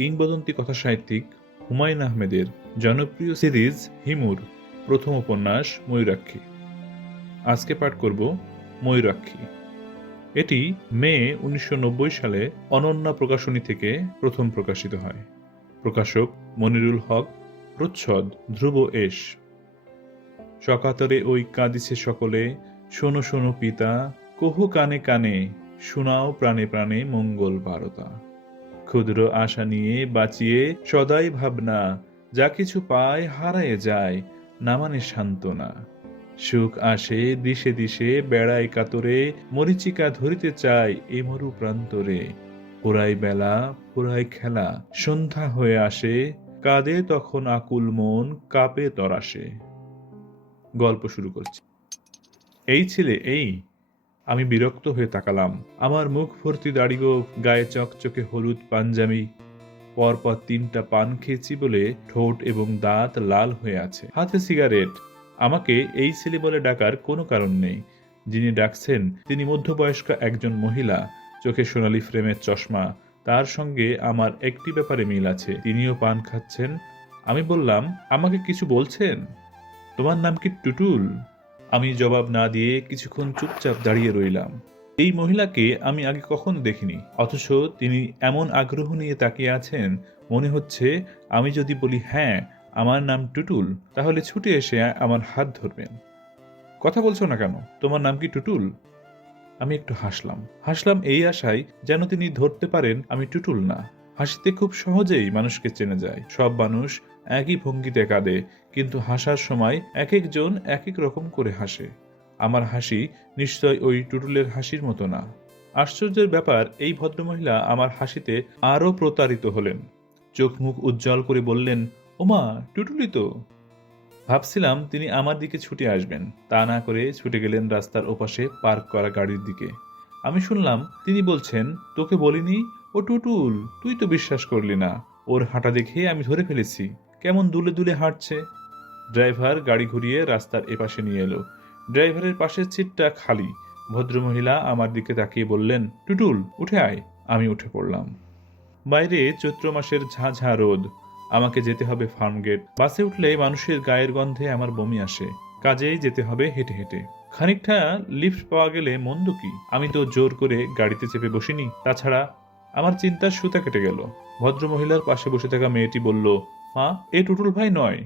কিংবদন্তি কথাসাহিত্যিক হুমায়ুন আহমেদের জনপ্রিয় সিরিজ হিমুর প্রথম উপন্যাস ময়ূরাক্ষী। আজকে পাঠ করব ময়ূরাক্ষী। এটি মে 1990 সালে অনন্যা প্রকাশনী থেকে প্রথম প্রকাশিত হয়। প্রকাশক মনিরুল হক, প্রচ্ছদ ধ্রুব এস। সকাতরে ওই কাঁদিছে সকলে, শোনো শোনো পিতা, কহু কানে কানে, শোনাও প্রাণে প্রাণে মঙ্গল বারতা। ক্ষুদ্র আশা নিয়ে বাঁচিয়ে সদাই ভাবনা, যা কিছু পায় হারায়ে যায়, না মানে সান্ত্বনা। সুখ আসে দিশে দিশে বেড়ায় কাতরে, মরিচিকা ধরিতে চায় এ মরু প্রান্তরে। ফুরাই বেলা ফুরাই খেলা, সন্ধ্যা হয়ে আসে, কাঁদে তখন আকুল মন, কাঁপে তরাসে। গল্প শুরু করছি। এই ছেলে এই। আমি বিরক্ত হয়ে তাকালাম। আমার মুখ ভর্তি দাড়ি গোঁফ, গায়ে চকচকে হলুদ পাঞ্জাবি। পরপর 3টা পান খেয়েছি বলে ঠোঁট এবং দাঁত লাল হয়ে আছে, হাতে সিগারেট। আমাকে এই ছেলে বলে ডাকার কোনো কারণ নেই। যিনি ডাকছেন তিনি মধ্যবয়স্ক একজন মহিলা, চোখে সোনালি ফ্রেমের চশমা। তার সঙ্গে আমার একটি ব্যাপারে মিল আছে, তিনিও পান খাচ্ছেন। আমি বললাম, আমাকে কিছু বলছেন? তোমার নাম কি টুটুল? আমি জবাব না দিয়ে কিছুক্ষণ চুপচাপ দাঁড়িয়ে রইলাম। এই মহিলাকে আমি আগে কখনো দেখিনি, অথচ তিনি এমন আগ্রহ নিয়ে তাকিয়ে আছেন, মনে হচ্ছে আমি যদি বলি হ্যাঁ আমার নাম টুটুল, তাহলে ছুটে এসে আমার হাত ধরবেন। কথা বলছো না কেন? তোমার নাম কি টুটুল? আমি একটু হাসলাম এই আশায় যেন তিনি ধরতে পারেন আমি টুটুল না। হাসিতে খুব সহজেই মানুষকে চেনা যায়। সব মানুষ একই ভঙ্গিতে কাঁদে, কিন্তু হাসার সময় এক একজন এক এক রকম করে হাসে। আমার হাসি নিশ্চয় ওই টুটুলের হাসির মতো না। আশ্চর্যের ব্যাপার, এই ভদ্রমহিলা আমার হাসিতে আরও প্রতারিত হলেন। চোখ মুখ উজ্জ্বল করে বললেন, ওমা, টুটুলি তো। ভাবছিলাম তিনি আমার দিকে ছুটে আসবেন, তা না করে ছুটে গেলেন রাস্তার ওপাশে পার্ক করা গাড়ির দিকে। আমি শুনলাম তিনি বলছেন, তোকে বলিনি ও টুটুল, তুই তো বিশ্বাস করলি না। ওর হাঁটা দেখে আমি ধরে ফেলেছি, কেমন দুলে দুলে হাঁটছে। ড্রাইভার গাড়ি ঘুরিয়ে রাস্তার এপাশে নিয়ে এলো। ড্রাইভারের পাশের সিটটা খালি। ভদ্রমহিলা আমার দিকে তাকিয়ে বললেন, টুটুল উঠে আয়। আমি উঠে পড়লাম। বাইরে চৈত্র মাসের ঝাঁঝা রোদ। আমাকে যেতে হবে ফার্মগেট। বাসে উঠলে মানুষের গায়ের গন্ধে আমার বমি আসে। কাজেই যেতে হবে হেঁটে হেঁটে। খানিকটা লিফট পাওয়া গেলে মন্দ কি? আমি তো জোর করে গাড়িতে চেপে বসিনি। তাছাড়া আমার চিন্তার সুতা কেটে গেল। ভদ্রমহিলার পাশে বসে থাকা মেয়েটি বলল, মা, এ টুটুল ভাই নয়।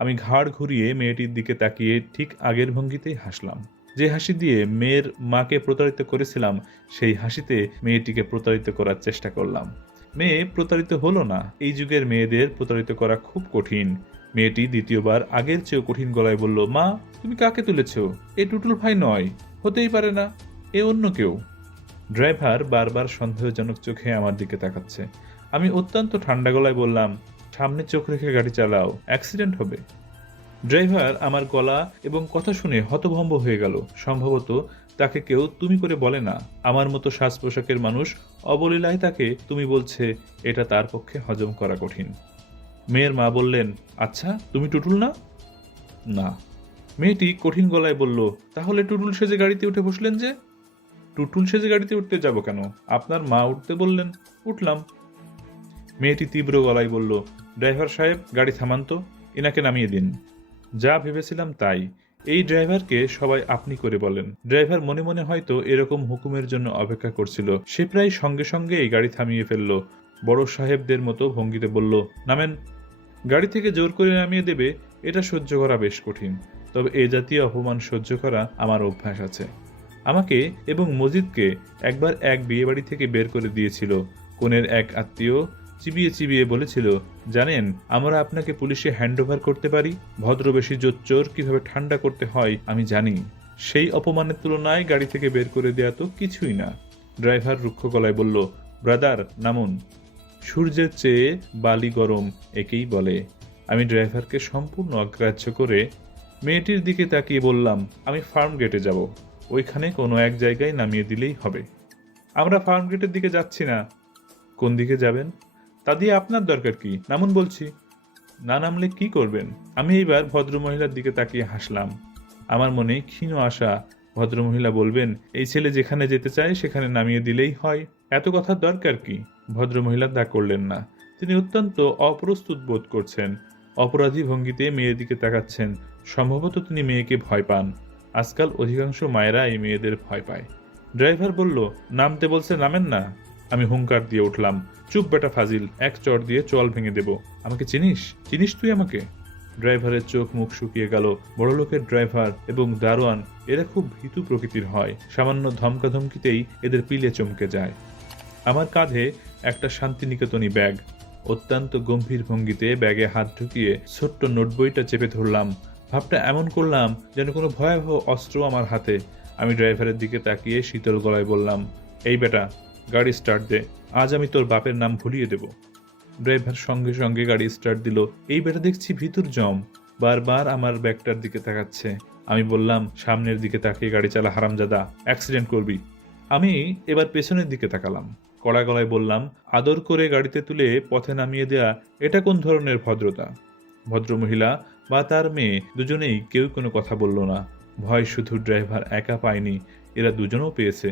আমি ঘাড় ঘুরিয়ে মেয়েটির দিকে তাকিয়ে ঠিক আগের ভঙ্গিতেই হাসলাম। যে হাসি দিয়ে মেয়ের মাকে প্রতারিত করেছিলাম, সেই হাসিতে মেয়েটিকে প্রতারিত করার চেষ্টা করলাম। মেয়ে প্রতারিত হলো না। এই যুগের মেয়েদের প্রতারিত করা খুব কঠিন। মেয়েটি দ্বিতীয়বার আগের চেয়েও কঠিন গলায় বলল, মা, তুমি কাকে তুলেছ? এ টুটুল ভাই নয়, হতেই পারে না, এ অন্য কেউ। ড্রাইভার বারবার সন্দেহজনক চোখে আমার দিকে তাকাচ্ছে। আমি অত্যন্ত ঠান্ডা গলায় বললাম, সামনে চোখ রেখে গাড়ি চালাও, অ্যাক্সিডেন্ট হবে। ড্রাইভার আমার গলা এবং কথা শুনে হতভম্ব হয়ে গেল। সম্ভবত তাকে কেউ তুমি করে বলে না। আমার মতো সাজ পোশাকের মানুষ অবলীলায় তাকে তুমি বলছে, এটা তার পক্ষে হজম করা কঠিন। মেয়ের মা বললেন, আচ্ছা তুমি টুটুল না? না। মেয়েটি কঠিন গলায় বলল, তাহলে টুটুল সেজে গাড়িতে উঠে বসলেন যে? টুটুল সেজে গাড়িতে উঠতে যাব কেন? আপনার মা উঠতে বললেন, উঠলাম। মেয়েটি তীব্র গলায় বলল, ড্রাইভার সাহেব, গাড়ি থামান তো, এনাকে নামিয়ে দিন। যা ভেবেছিলাম তাই। এই ড্রাইভারকে সবাই আপনি করে বলেন। ড্রাইভার মনে মনে হয়তো এরকম হুকুমের জন্য অপেক্ষা করছিল। সে প্রায় সঙ্গে সঙ্গে এই গাড়ি থামিয়ে ফেলল। বড় সাহেবদের মতো ভঙ্গিতে বলল, নামেন। গাড়ি থেকে জোর করে নামিয়ে দেবে, এটা সহ্য করা বেশ কঠিন। তবে এ জাতীয় অপমান সহ্য করা আমার অভ্যাস আছে। আমাকে এবং মজিদকে একবার এক বিয়েবাড়ি থেকে বের করে দিয়েছিল। কনের এক আত্মীয় চিবিয়ে চিবিয়ে বলেছিল, জানেন, আমরা আপনাকে পুলিশে হ্যান্ডওভার করতে পারি। ভদ্রবেশী জোচ্চোর কিভাবে ঠান্ডা করতে হয় আমি জানি। সেই অপমানের তুলনায় গাড়ি থেকে বের করে দেয়া তো কিছুই না। ড্রাইভার রুক্ষ গলায় বলল, ব্রাদার নামুন। সূর্যের চেয়ে বালি গরম, একেই বলে। আমি ড্রাইভারকে সম্পূর্ণ অগ্রাহ্য করে মেয়েটির দিকে তাকিয়ে বললাম, আমি ফার্ম গেটে যাব, ওইখানে কোনো এক জায়গায় নামিয়ে দিলেই হবে। আমরা ফার্ম গেটের দিকে যাচ্ছি না। কোন দিকে যাবেন? তা দিয়ে আপনার দরকার কি? নামুন বলছি। না নামলে কি করবেন? আমি এইবার ভদ্রমহিলার দিকে তাকিয়ে হাসলাম। আমার মনে ক্ষীণ আশা, ভদ্রমহিলা বলবেন, এই ছেলে যেখানে যেতে চায় সেখানে নামিয়ে দিলেই হয়। এত কথার দরকার কি? ভদ্রমহিলা তা করলেন না। তিনি অত্যন্ত অপ্রস্তুত বোধ করছেন। অপরাধী ভঙ্গিতে মেয়ের দিকে তাকাচ্ছেন। সম্ভবত তিনি মেয়েকে ভয় পান। আজকাল অধিকাংশ মায়েরা এই মেয়েদের ভয় পায়। ড্রাইভার বলল, নামতে বলছে নামেন না। আমি হুঙ্কার দিয়ে উঠলাম, চুপ বেটা ফাজিল, এক চড় দিয়ে চোয়াল ভেঙে দেব। আমাকে চিনিস? চিনিস তুই আমাকে? ড্রাইভারের চোখ মুখ শুকিয়ে গেল। বড়লোকের ড্রাইভার এবং দারোয়ান এরা খুব ভীতু প্রকৃতির হয়। সামান্য ধমকাধমকিতেই এদের পিলে চমকে যায়। আমার কাঁধে একটা শান্তিনিকেতনী ব্যাগ। অত্যন্ত গম্ভীর ভঙ্গিতে ব্যাগে হাত ঢুকিয়ে ছোট্ট নোটবইটা চেপে ধরলাম। ভাবটা এমন করলাম যেন কোনো ভয়াবহ অস্ত্র আমার হাতে। আমি ড্রাইভারের দিকে তাকিয়ে শীতল গলায় বললাম, এই বেটা, গাড়ি স্টার্ট দে। আজ আমি তোর বাপের নাম ভুলিয়ে দেব। ড্রাইভার সঙ্গে সঙ্গে গাড়ি স্টার্ট দিল। এই বেটা দেখছি ভিতর জম, বারবার আমার ব্যাগটার দিকে তাকাচ্ছে। আমি বললাম, সামনের দিকে তাকিয়ে গাড়ি চালা হারামজাদা, অ্যাক্সিডেন্ট করবি। আমি এবার পেছনের দিকে তাকালাম। কড়া গলায় বললাম, আদর করে গাড়িতে তুলে পথে নামিয়ে দেয়া এটা কোন ধরনের ভদ্রতা? ভদ্রমহিলা বা তার মেয়ে দুজনেই কেউ কোনো কথা বলল না। ভয় শুধু ড্রাইভার একা পায়নি, এরা দুজনেও পেয়েছে।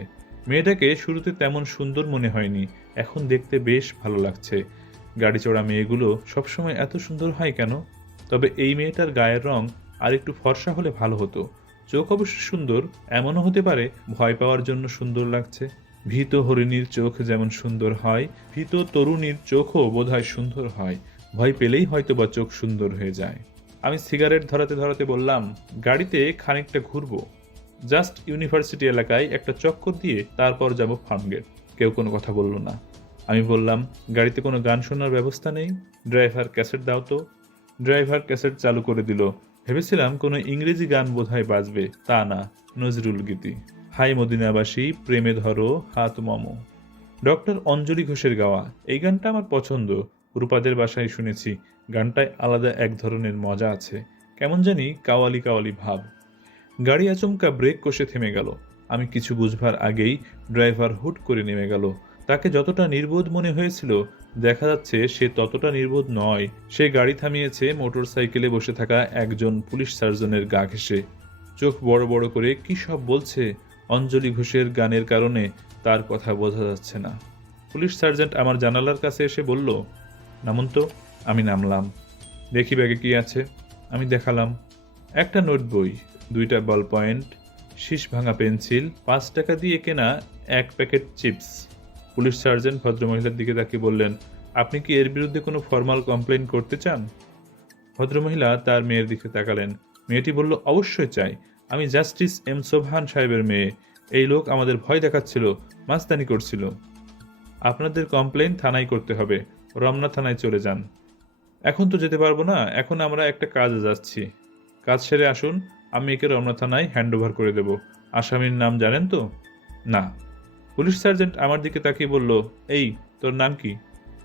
মেয়েটাকে শুরুতে তেমন সুন্দর মনে হয়নি, এখন দেখতে বেশ ভালো লাগছে। গাড়ি চড়া মেয়েগুলো সবসময় এত সুন্দর হয় কেন? তবে এই মেয়েটার গায়ের রং আর একটু ফর্সা হলে ভালো হতো। চোখ অবশ্য সুন্দর, এমনও হতে পারে ভয় পাওয়ার জন্য সুন্দর লাগছে। ভীত হরিণীর চোখ যেমন সুন্দর হয়, ভীত তরুণীর চোখও বোধহয় সুন্দর হয়। ভয় পেলেই হয়তো বা চোখ সুন্দর হয়ে যায়। আমি সিগারেট ধরাতে ধরাতে বললাম, গাড়িতে খানিকটা ঘুরবো। জাস্ট ইউনিভার্সিটি এলাকায় একটা চক্কর দিয়ে তারপর যাব ফার্মগেট। কেউ কোনো কথা বলল না। আমি বললাম, গাড়িতে কোনো গান শোনার ব্যবস্থা নেই? ড্রাইভার, ক্যাসেট দাও তো। ড্রাইভার ক্যাসেট চালু করে দিল। ভেবেছিলাম কোনো ইংরেজি গান বোধহয় বাজবে, তা না, নজরুল গীতি। হাই মদিনাবাসী, প্রেমে ধরো হাত মম। ডক্টর অঞ্জলি ঘোষের গাওয়া। এই গানটা আমার পছন্দ। রূপাদের বাসায় শুনেছি। গানটায় আলাদা এক ধরনের মজা আছে, কেমন জানি কাওয়ালি কাওয়ালি ভাব। গাড়ি আচমকা ব্রেক কষে থেমে গেল। আমি কিছু বুঝবার আগেই ড্রাইভার হুট করে নেমে গেল। তাকে যতটা নির্বোধ মনে হয়েছিল, দেখা যাচ্ছে সে ততটা নির্বোধ নয়। সে গাড়ি থামিয়েছে মোটর সাইকেলে বসে থাকা একজন পুলিশ সার্জনের গা ঘেঁষে। চোখ বড় বড় করে কি সব বলছে। অঞ্জলি ঘোষের গানের কারণে তার কথা বোঝা যাচ্ছে না। পুলিশ সার্জেন্ট আমার জানালার কাছে এসে বলল, নামুন তো। আমি নামলাম। দেখি ব্যাগে কি আছে। আমি দেখালাম। একটা নোট বই, 2টা বল পয়েন্ট, শীষ ভাঙা পেন্সিল, 5 টাকা দিয়ে কেনা এক প্যাকেট চিপস। পুলিশ সার্জেন্ট ভদ্রমহিলার দিকে তাকিয়ে বললেন, আপনি কি এর বিরুদ্ধে কোনো ফর্মাল কমপ্লেইন করতে চান? ভদ্রমহিলা তার মেয়ের দিকে তাকালেন। মেয়েটি বলল, অবশ্যই চাই। আমি জাস্টিস এম সোবহান সাহেবের মেয়ে। এই লোক আমাদের ভয় দেখাচ্ছিল, মাস্তানি করছিল। আপনাদের কমপ্লেইন থানায় করতে হবে। রমনা থানায় চলে যান। এখন তো যেতে পারবো না, এখন আমরা একটা কাজে যাচ্ছি। কাজ সেরে আসুন, আমি একে রমনা থানায় হ্যান্ডওভার করে দেব। আসামির নাম জানেন তো? না। পুলিশ সার্জেন্ট আমার দিকে তাকিয়ে বলল, এই, তোর নাম কি?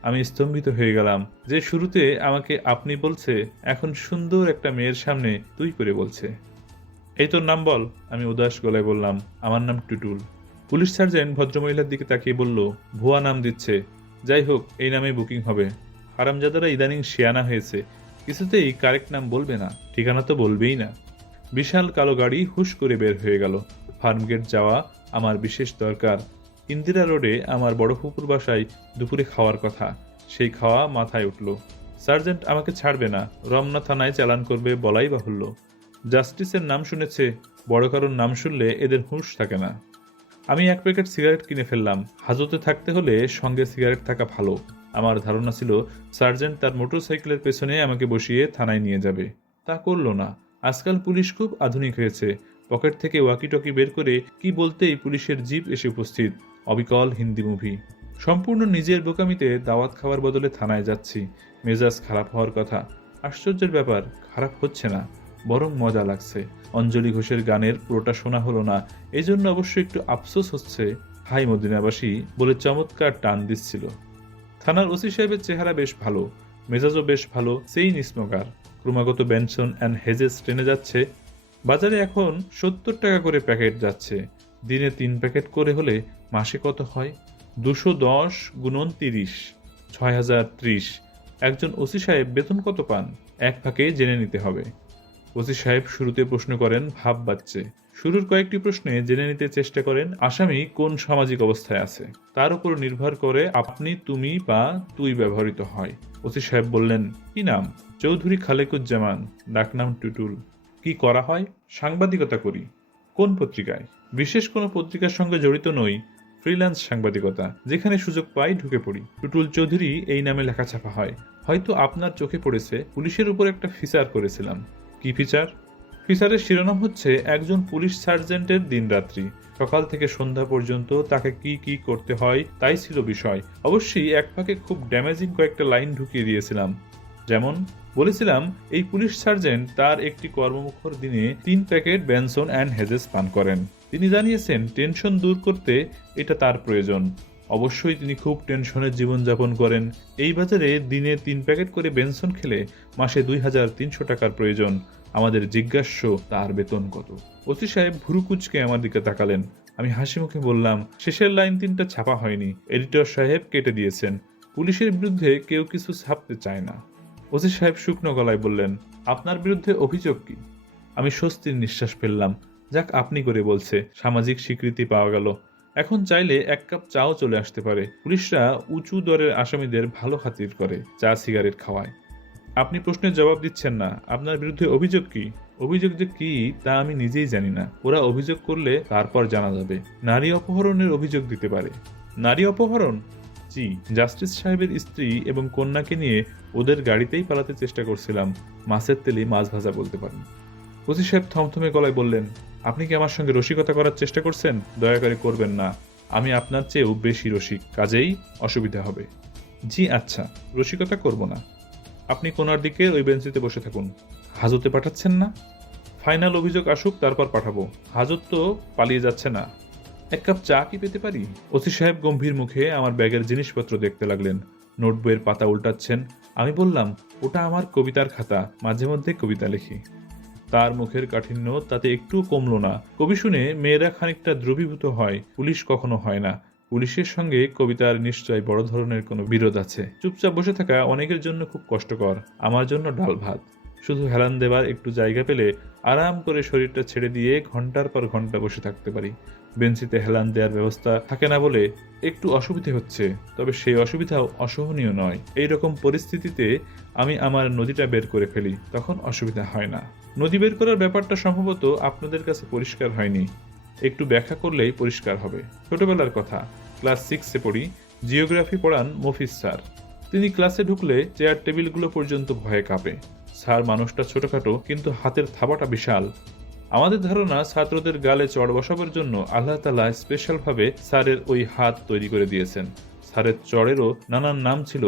আমি স্তম্ভিত হয়ে গেলাম। যে শুরুতে আমাকে আপনি বলছে, এখন সুন্দর একটা মেয়ের সামনে তুই করে বলছে। এই তোর নাম বল। আমি উদাস গলায় বললাম, আমার নাম টুটুল। পুলিশ সার্জেন্ট ভদ্রমহিলার দিকে তাকিয়ে বলল, ভুয়া নাম দিচ্ছে। যাই হোক, এই নামে বুকিং হবে। হারামজাদারা ইদানিং শিয়ানা হয়েছে, কিছুতেই কারেক্ট নাম বলবে না, ঠিকানা তো বলবেই না। বিশাল কালো গাড়ি হুশ করে বের হয়ে গেল। ফার্মগেট যাওয়া আমার বিশেষ দরকার। ইন্দিরা রোডে আমার বড় ফুপুর বাসায় দুপুরে খাওয়ার কথা। সেই খাওয়া মাথায় উঠল। সার্জেন্ট আমাকে ছাড়বে না, রমনা থানায় চালান করবে বলাই বাহুল্য। জাস্টিসের নাম শুনেছে, বড় কারোর নাম শুনলে এদের হুঁশ থাকে না। আমি এক প্যাকেট সিগারেট কিনে ফেললাম। হাজতে থাকতে হলে সঙ্গে সিগারেট থাকা ভালো। আমার ধারণা ছিল সার্জেন্ট তার মোটরসাইকেলের পেছনে আমাকে বসিয়ে থানায় নিয়ে যাবে। তা করল না। আজকাল পুলিশ খুব আধুনিক হয়েছে। পকেট থেকে ওয়াকি টকি বের করে কি বলতেই পুলিশের জিপ এসে উপস্থিত। অবিকল হিন্দি মুভি। সম্পূর্ণ নিজের বোকামিতে দাওয়াত খাওয়ার বদলে থানায় যাচ্ছি। মেজাজ খারাপ হওয়ার কথা। আশ্চর্যের ব্যাপার, খারাপ হচ্ছে না, বরং মজা লাগছে। অঞ্জলি ঘোষের গানের পুরোটা শোনা হলো না, এই জন্য অবশ্য একটু আফসোস হচ্ছে। হাই মদিনাবাসী বলে চমৎকার টান দিচ্ছিল। থানার ওসি সাহেবের চেহারা বেশ ভালো, মেজাজও বেশ ভালো, সেই নিস্মকার। ক্রমাগত বেনসন অ্যান্ড হেজেস ট্রেনে যাচ্ছে। বাজারে এখন 70 টাকা করে প্যাকেট যাচ্ছে। দিনে 3 প্যাকেট করে হলে মাসে কত হয়? 210 গুণন 30, 6030। একজন ওসি সাহেব বেতন কত পান? এক ফাঁকে জেনে নিতে হবে। ওসি সাহেব শুরুতে প্রশ্ন করেন ভাব বাচ্চে, শুরুর কয়েকটি প্রশ্নে জেনে নিতে চেষ্টা করেন আসামি কোন সামাজিক অবস্থায় আছে। তার উপর নির্ভর করে আপনি, তুমি বা তুই ব্যবহৃত হয়। ওসি সাহেব বললেন, কি নাম? চৌধুরী খালেকুজ্জামান, ডাকনাম টুটুল। কি করা হয়? সাংবাদিকতা করি। কোন পত্রিকায়? বিশেষ কোনো পত্রিকার সঙ্গে জড়িত নই, ফ্রিল্যান্স সাংবাদিকতা, যেখানে সুযোগ পাই ঢুকে পড়ি। টুটুল চৌধুরী এই নামে লেখাছাপা হয়। হয়তো আপনার চোখে পড়েছে, পুলিশের উপর একটা ফিচার করেছিলাম। কি ফিচার? ফিচারের শিরোনাম হচ্ছে একজন পুলিশ সার্জেন্টের দিনরাত্রি, সকাল থেকে সন্ধ্যা পর্যন্ত তাকে কি কি করতে হয় তাই ছিল বিষয়। অবশ্যই এক ফাঁকে খুব ড্যামেজিং কয়েকটা লাইন ঢুকিয়ে দিয়েছিলাম। যেমন বলেছিলাম, এই পুলিশ সার্জেন্ট তার একটি কর্মমুখর দিনে 3 প্যাকেট বেনসন অ্যান্ড হেজেস পান করেন। তিনি জানিয়েছেন টেনশন দূর করতে এটা তার প্রয়োজন। অবশ্যই তিনি খুব টেনশনের জীবনযাপন করেন। এই বাজারে দিনে 3 প্যাকেট করে বেনসন খেলে মাসে 2300 টাকার প্রয়োজন। আমাদের জিজ্ঞাস্য, তার বেতন কত? ওসি সাহেব ভুরু কুঁচকে আমার দিকে তাকালেন। আমি হাসি মুখে বললাম, শেষের লাইন 3টা ছাপা হয়নি, এডিটর সাহেব কেটে দিয়েছেন। পুলিশের বিরুদ্ধে কেউ কিছু ছাপতে চায় না। ওসি সাহেব শুকনো গলায় বললেন, আপনার বিরুদ্ধে অভিযোগ কি? আমি স্বস্তির নিঃশ্বাস ফেললাম। যাক, আপনি করে বলছে, সামাজিক স্বীকৃতি পাওয়া গেল। এখন চাইলে 1 কাপ চাও চলে আসতে পারে। পুলিশরা উঁচু দরের আসামিদের ভালো খাতির করে, চা সিগারেট খাওয়ায়। আপনি প্রশ্নের জবাব দিচ্ছেন না। আপনার বিরুদ্ধে অভিযোগ কি? অভিযোগ যে কি তা আমি নিজেই জানি না। ওরা অভিযোগ করলে তারপর জানা যাবে। নারী অপহরণের অভিযোগ দিতে পারে। নারী অপহরণ? জি, জাস্টিস সাহেবের স্ত্রী এবং কন্যাকে নিয়ে ওদের গাড়িতেই পালাতে চেষ্টা করছিলাম। মাছের তেলে মাছ ভাজা বলতে পারেন। ওসি সাহেব থমথমে গলায় বললেন, আপনি কি আমার সঙ্গে রসিকতা করার চেষ্টা করছেন? দয়া করে করবেন না। আমি আপনার চেয়েও বেশি রসিক, কাজেই অসুবিধা হবে। জি আচ্ছা, রসিকতা করব না। আপনি কোনার দিকে ওই বেঞ্চিতে বসে থাকুন। হাজতে পাঠাচ্ছেন না? ফাইনাল অভিযোগ আসুক, তারপর পাঠাবো। হাজত তো পালিয়ে যাচ্ছে না। 1 কাপ চা কি পেতে পারি? ওসি সাহেব গম্ভীর মুখে আমার ব্যাগের জিনিসপত্র দেখতে লাগলেন। নোটবইয়ের পাতা উল্টাচ্ছেন। আমি বললাম, ওটা আমার কবিতার খাতা, মাঝে মধ্যে কবিতা লিখি। তার মুখের কাঠিন্য তাতে একটু কমল না। কবি শুনে মেয়েরা খানিকটা দ্রবীভূত হয়, পুলিশ কখনো হয় না। পুলিশের সঙ্গে কবিতার নিশ্চয় বড় ধরনের কোনো বিরোধ আছে। চুপচাপ বসে থাকা অনেকের জন্য খুব কষ্টকর, আমার জন্য ডাল ভাত। শুধু হেলান দেবার একটু জায়গা পেলে আরাম করে শরীরটা ছেড়ে দিয়ে ঘন্টার পর ঘন্টা বসে থাকতে পারি। বেঞ্চিতে হেলান দেওয়ার ব্যবস্থা থাকে না বলে একটু অসুবিধে হচ্ছে, তবে সেই অসুবিধাও অসহনীয় নয়। এই রকম পরিস্থিতিতে আমি আমার নদীটা বের করে ফেলি, তখন অসুবিধা হয় না। নদী বের করার ব্যাপারটা সম্ভবত আপনাদের কাছে পরিষ্কার হয়নি, একটু ব্যাখ্যা করলেই পরিষ্কার হবে। ছোটবেলার কথা, ক্লাস 6-এ পড়ি। জিওগ্রাফি পড়ান মফিজ স্যার। তিনি ক্লাসে ঢুকলে চেয়ার টেবিলগুলো পর্যন্ত ভয়ে কাঁপে। স্যার মানুষটা ছোটখাটো, কিন্তু হাতের থাবাটা বিশাল। আমাদের ধারণা ছাত্রদের গালে চড় বসাবার জন্য আল্লাহ তাআলা স্পেশালভাবে স্যারের ওই হাত তৈরি করে দিয়েছেন। স্যারের চড়েরও নানান নাম ছিল,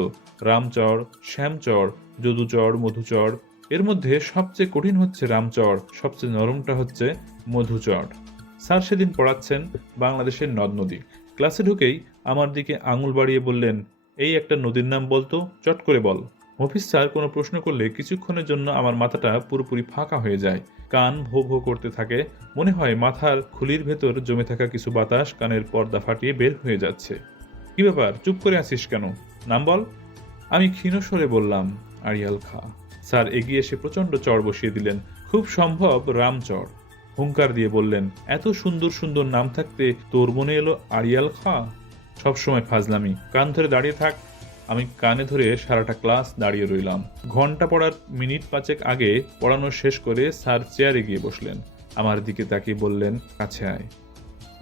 রামচড়, শ্যামচড়, যদুচড়, মধুচড়। এর মধ্যে সবচেয়ে কঠিন হচ্ছে রামচড়, সবচেয়ে নরমটা হচ্ছে মধুচড়। স্যার সেদিন পড়াচ্ছেন বাংলাদেশের নদ নদী। ক্লাসে ঢুকেই আমার দিকে আঙুল বাড়িয়ে বললেন, এই একটা নদীর নাম বলতো, চট করে বল। মফিজ স্যার কোনো প্রশ্ন করলে কিছুক্ষণের জন্য আমার মাথাটা পুরোপুরি ফাঁকা হয়ে যায়। কান ভো ভো করতে থাকে। মনে হয় মাথার খুলির ভেতর জমে থাকা কিছু বাতাস কানের পর্দা ফাটিয়ে বের হয়ে যাচ্ছে। কি ব্যাপার, চুপ করে আছিস কেন? নাম বল। আমি ক্ষীণ স্বরে বললাম, আড়িয়াল খা। স্যার এগিয়ে এসে প্রচণ্ড চড় বসিয়ে দিলেন, খুব সম্ভব রামচড়। হুঙ্কার দিয়ে বললেন, এত সুন্দর সুন্দর নাম থাকতে তোর মনে এলো আড়িয়াল খা? সবসময় ফাজলামি, কান ধরে দাঁড়িয়ে থাক। আমি কানে ধরে সারাটা ক্লাস দাঁড়িয়ে রইলাম। ঘন্টা পড়ার মিনিট 5 আগে পড়ানো শেষ করে স্যার চেয়ারে গিয়ে বসলেন। আমার দিকে তাকিয়ে বললেন, কাছে আয়।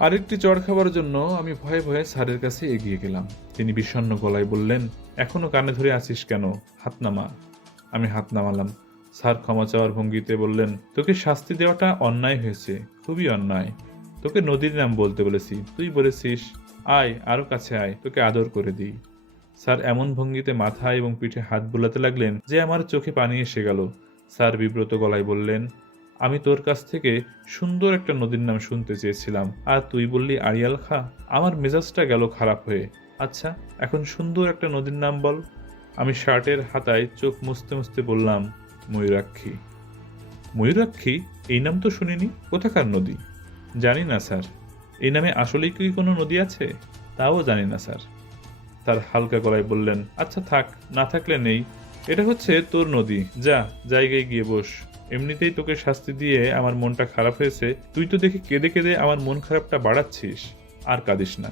আরেকটি চড় খাবার জন্য আমি ভয়ে ভয়ে স্যারের কাছে এগিয়ে গেলাম। তিনি বিষণ্ণ গলায় বললেন, এখনো কানে ধরে আছিস কেন? হাত নামা। আমি হাত নামালাম। স্যার ক্ষমা চাওয়ার ভঙ্গিতে বললেন, তোকে শাস্তি দেওয়াটা অন্যায় হয়েছে, খুবই অন্যায়। তোকে নদীর নাম বলতে বলেছি, তুই বলেছিস আয়, আরো কাছে আয়, তোকে আদর করে দিই। স্যার এমন ভঙ্গিতে মাথা এবং পিঠে হাত বোলাতে লাগলেন যে আমার চোখে পানি এসে গেল। স্যার বিব্রত গলায় বললেন, আমি তোর কাছ থেকে সুন্দর একটা নদীর নাম শুনতে চেয়েছিলাম, আর তুই বললি আড়িয়াল খা। আমার মেজাজটা গেল খারাপ হয়ে। আচ্ছা, এখন সুন্দর একটা নদীর নাম বল। আমি শার্টের হাতায় চোখ মুছতে মুছতে বললাম, ময়ূরাক্ষী। ময়ূরাক্ষী? এই নাম তো শুনিনি। কোথাকার নদী? জানি না স্যার। এই নামে আসলেই কি কোনো নদী আছে? তাও জানি না স্যার। তার হালকা গলায় বললেন, আচ্ছা থাক, না থাকলে নেই। এটা হচ্ছে তোর নদী, যা জায়গায় গিয়ে বস। এমনিতেই তোকে শাস্তি দিয়ে আমার মনটা খারাপ হয়েছে, তুই তো দেখি কেঁদে কেঁদে আমার মন খারাপটা বাড়াচ্ছিস। আর কাঁদিস না।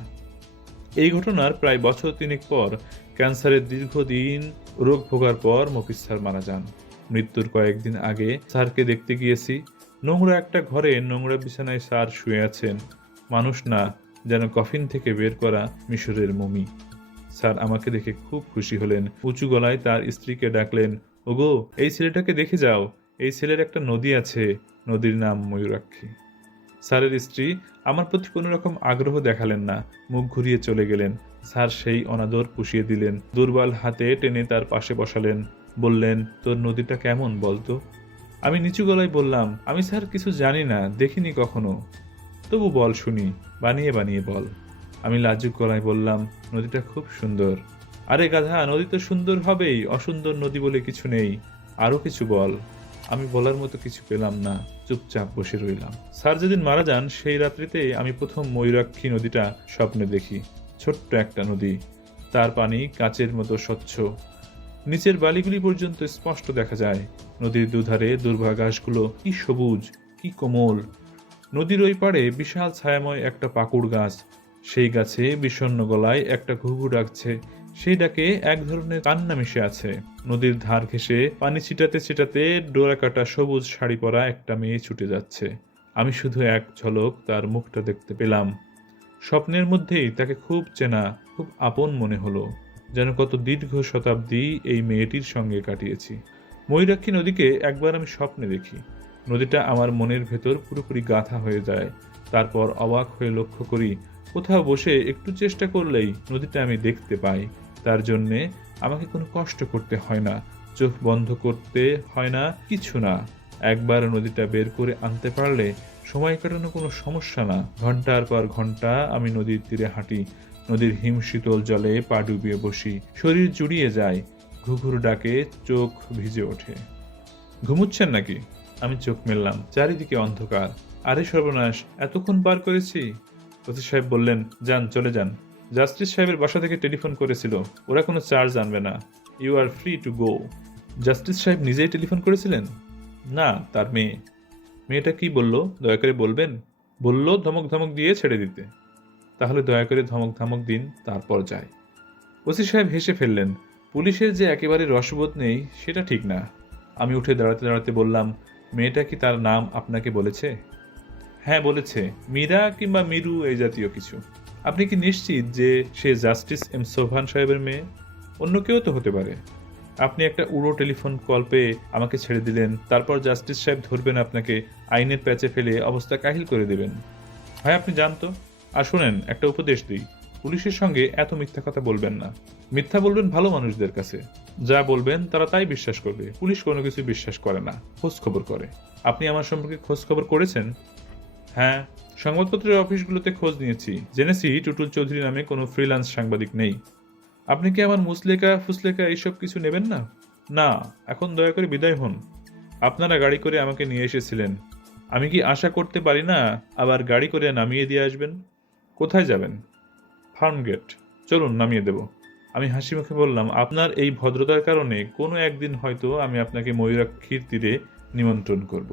এই ঘটনার প্রায় বছর তিনেক পর ক্যান্সারের দীর্ঘদিন রোগ ভোগার পর মফিজ স্যার মারা যান। মৃত্যুর কয়েকদিন আগে স্যারকে দেখতে গিয়েছি। নোংরা একটা ঘরে নোংরা বিছানায় স্যার শুয়ে আছেন। মানুষ না, যেন কফিন থেকে বের করা মিশরের মমি। স্যার আমাকে দেখে খুব খুশি হলেন। উঁচু গলায় তার স্ত্রীকে ডাকলেন, ওগো, এই ছেলেটাকে দেখে যাও। এই ছেলের একটা নদী আছে, নদীর নাম ময়ূরাক্ষী। স্যারের স্ত্রী আমার প্রতি কোনো রকম আগ্রহ দেখালেন না, মুখ ঘুরিয়ে চলে গেলেন। স্যার সেই অনাদর পুষিয়ে দিলেন, দুর্বল হাতে টেনে তার পাশে বসালেন। বললেন, তোর নদীটা কেমন বলতো? আমি নিচু গলায় বললাম, আমি স্যার কিছু জানি না, দেখিনি কখনো। তবু বল শুনি, বানিয়ে বানিয়ে বল। আমি লাজুক গলায় বললাম, নদীটা খুব সুন্দর। আরে গাধা, নদী তো সুন্দর হবেই, অসুন্দর নদী বলে কিছু নেই। আরো কিছু বল। আমি বলার মতো কিছু পেলাম না, চুপচাপ বসে রইলাম। স্যার যেদিন মারা যান সেই রাত্রিতে আমি প্রথম ময়ূরাক্ষী নদীটা স্বপ্নে দেখি। ছোট্ট একটা নদী, তার পানি কাচের মতো স্বচ্ছ, নিচের বালিগুলি পর্যন্ত স্পষ্ট দেখা যায়। নদীর দুধারে দুর্বা ঘাসগুলো কি সবুজ, কি কোমল। নদীর ওই পাড়ে বিশাল ছায়াময় একটা পাকুড় গাছ, সেই গাছে বিষণ্ণ গলায় একটা ঘুঘু ডাকছে। সেই ডাকে এক ধরনের কান্না মিশে আছে। নদীর ধার ঘেঁষে পানি ছিটাতে ছিটাতে ডোরা কাটা সবুজ শাড়ি পরা একটা মেয়ে ছুটে যাচ্ছে। আমি শুধু এক ঝলক তার মুখটা দেখতে পেলাম। স্বপ্নের মধ্যেই তাকে খুব চেনা, খুব আপন মনে হলো, যেন কত দীর্ঘ শতাব্দী এই মেয়েটির সঙ্গে কাটিয়েছি। ময়ূরাক্ষী নদীকে একবার আমি স্বপ্নে দেখি। নদীটা আমার মনের ভেতর পুরোপুরি গাঁথা হয়ে যায়। তারপর অবাক হয়ে লক্ষ্য করি, কোথাও বসে একটু চেষ্টা করলেই নদীটা আমি দেখতে পাই। তার জন্যে আমাকে কোনো কষ্ট করতে হয় না, চোখ বন্ধ করতে হয় না, কিছু না। একবার নদীটা বের করে আনতে পারলে সময় কাটানো কোনো সমস্যা না। ঘন্টার পর ঘন্টা আমি নদীর তীরে হাঁটি, নদীর হিমশীতল জলে পা ডুবিয়ে বসি, শরীর জুড়িয়ে যায়। ঘুঘুর ডাকে চোখ ভিজে ওঠে। ঘুমুচ্ছেন নাকি? আমি চোখ মেললাম, চারিদিকে অন্ধকার। আরে সর্বনাশ, এতক্ষণ পার করেছি। ওসি সাহেব বললেন, যান, চলে যান। জাস্টিস সাহেবের বাসা থেকে টেলিফোন করেছিল, ওরা কোনো চার্জ আনবে না। You are free to go. Justice সাহেব নিজেই টেলিফোন করেছিলেন? না, তার মেয়ে। মেয়েটা কি বলল, দয়া করে বলবেন? বলল ধমক ধমক দিয়ে ছেড়ে দিতে। তাহলে দয়া করে ধমক ধমক দিন, তারপর যায়। ওসি সাহেব হেসে ফেললেন। পুলিশের যে একেবারে রসবোধ নেই সেটা ঠিক না। আমি উঠে দাঁড়াতে দাঁড়াতে বললাম, মেয়েটা কি তার নাম আপনাকে বলেছে? হ্যাঁ, বলেছে, মীরা কিংবা মিরু এই জাতীয় কিছু। আপনি কি নিশ্চিত যে সে জাস্টিস এম সোভান সাহেবের মেয়ে? অন্য কেউ তো হতে পারে। আপনি একটা উড়ো টেলিফোন কল পেয়ে আমাকে ছেড়ে দিলেন, তারপর জাস্টিস সাহেব ধরবেন আপনাকে, আইনের প্যাচে ফেলে অবস্থা কাহিল করে দেবেন। হয় আপনি জানতো। আর শোনেন, একটা উপদেশ দিই, পুলিশের সঙ্গে এত মিথ্যা কথা বলবেন না। মিথ্যা বলবেন ভালো মানুষদের কাছে, যা বলবেন তারা তাই বিশ্বাস করবে। পুলিশ কোনো কিছু বিশ্বাস করে না, খোঁজ খবর করে। আপনি আমার সম্পর্কে খোঁজ খবর করেছেন? হ্যাঁ, সংবাদপত্রের অফিসগুলোতে খোঁজ নিয়েছি, জেনেছি টুটুল চৌধুরী নামে কোনো ফ্রিল্যান্স সাংবাদিক নেই। আপনি কি আমার মুসলেকা ফুসলেকা এইসব কিছু নেবেন না? না, এখন দয়া করে বিদায় হন। আপনারা গাড়ি করে আমাকে নিয়ে এসেছিলেন, আমি কি আশা করতে পারি না আবার গাড়ি করে নামিয়ে দিয়ে আসবেন? কোথায় যাবেন? Farm Gate. চলুন, নামিয়ে দেব। আমি হাসি মুখে বললাম, আপনার এই ভদ্রতার কারণে কোনো একদিন হয়তো আমি আপনাকে ময়ূরাক্ষীর তীরে নিমন্ত্রণ করব।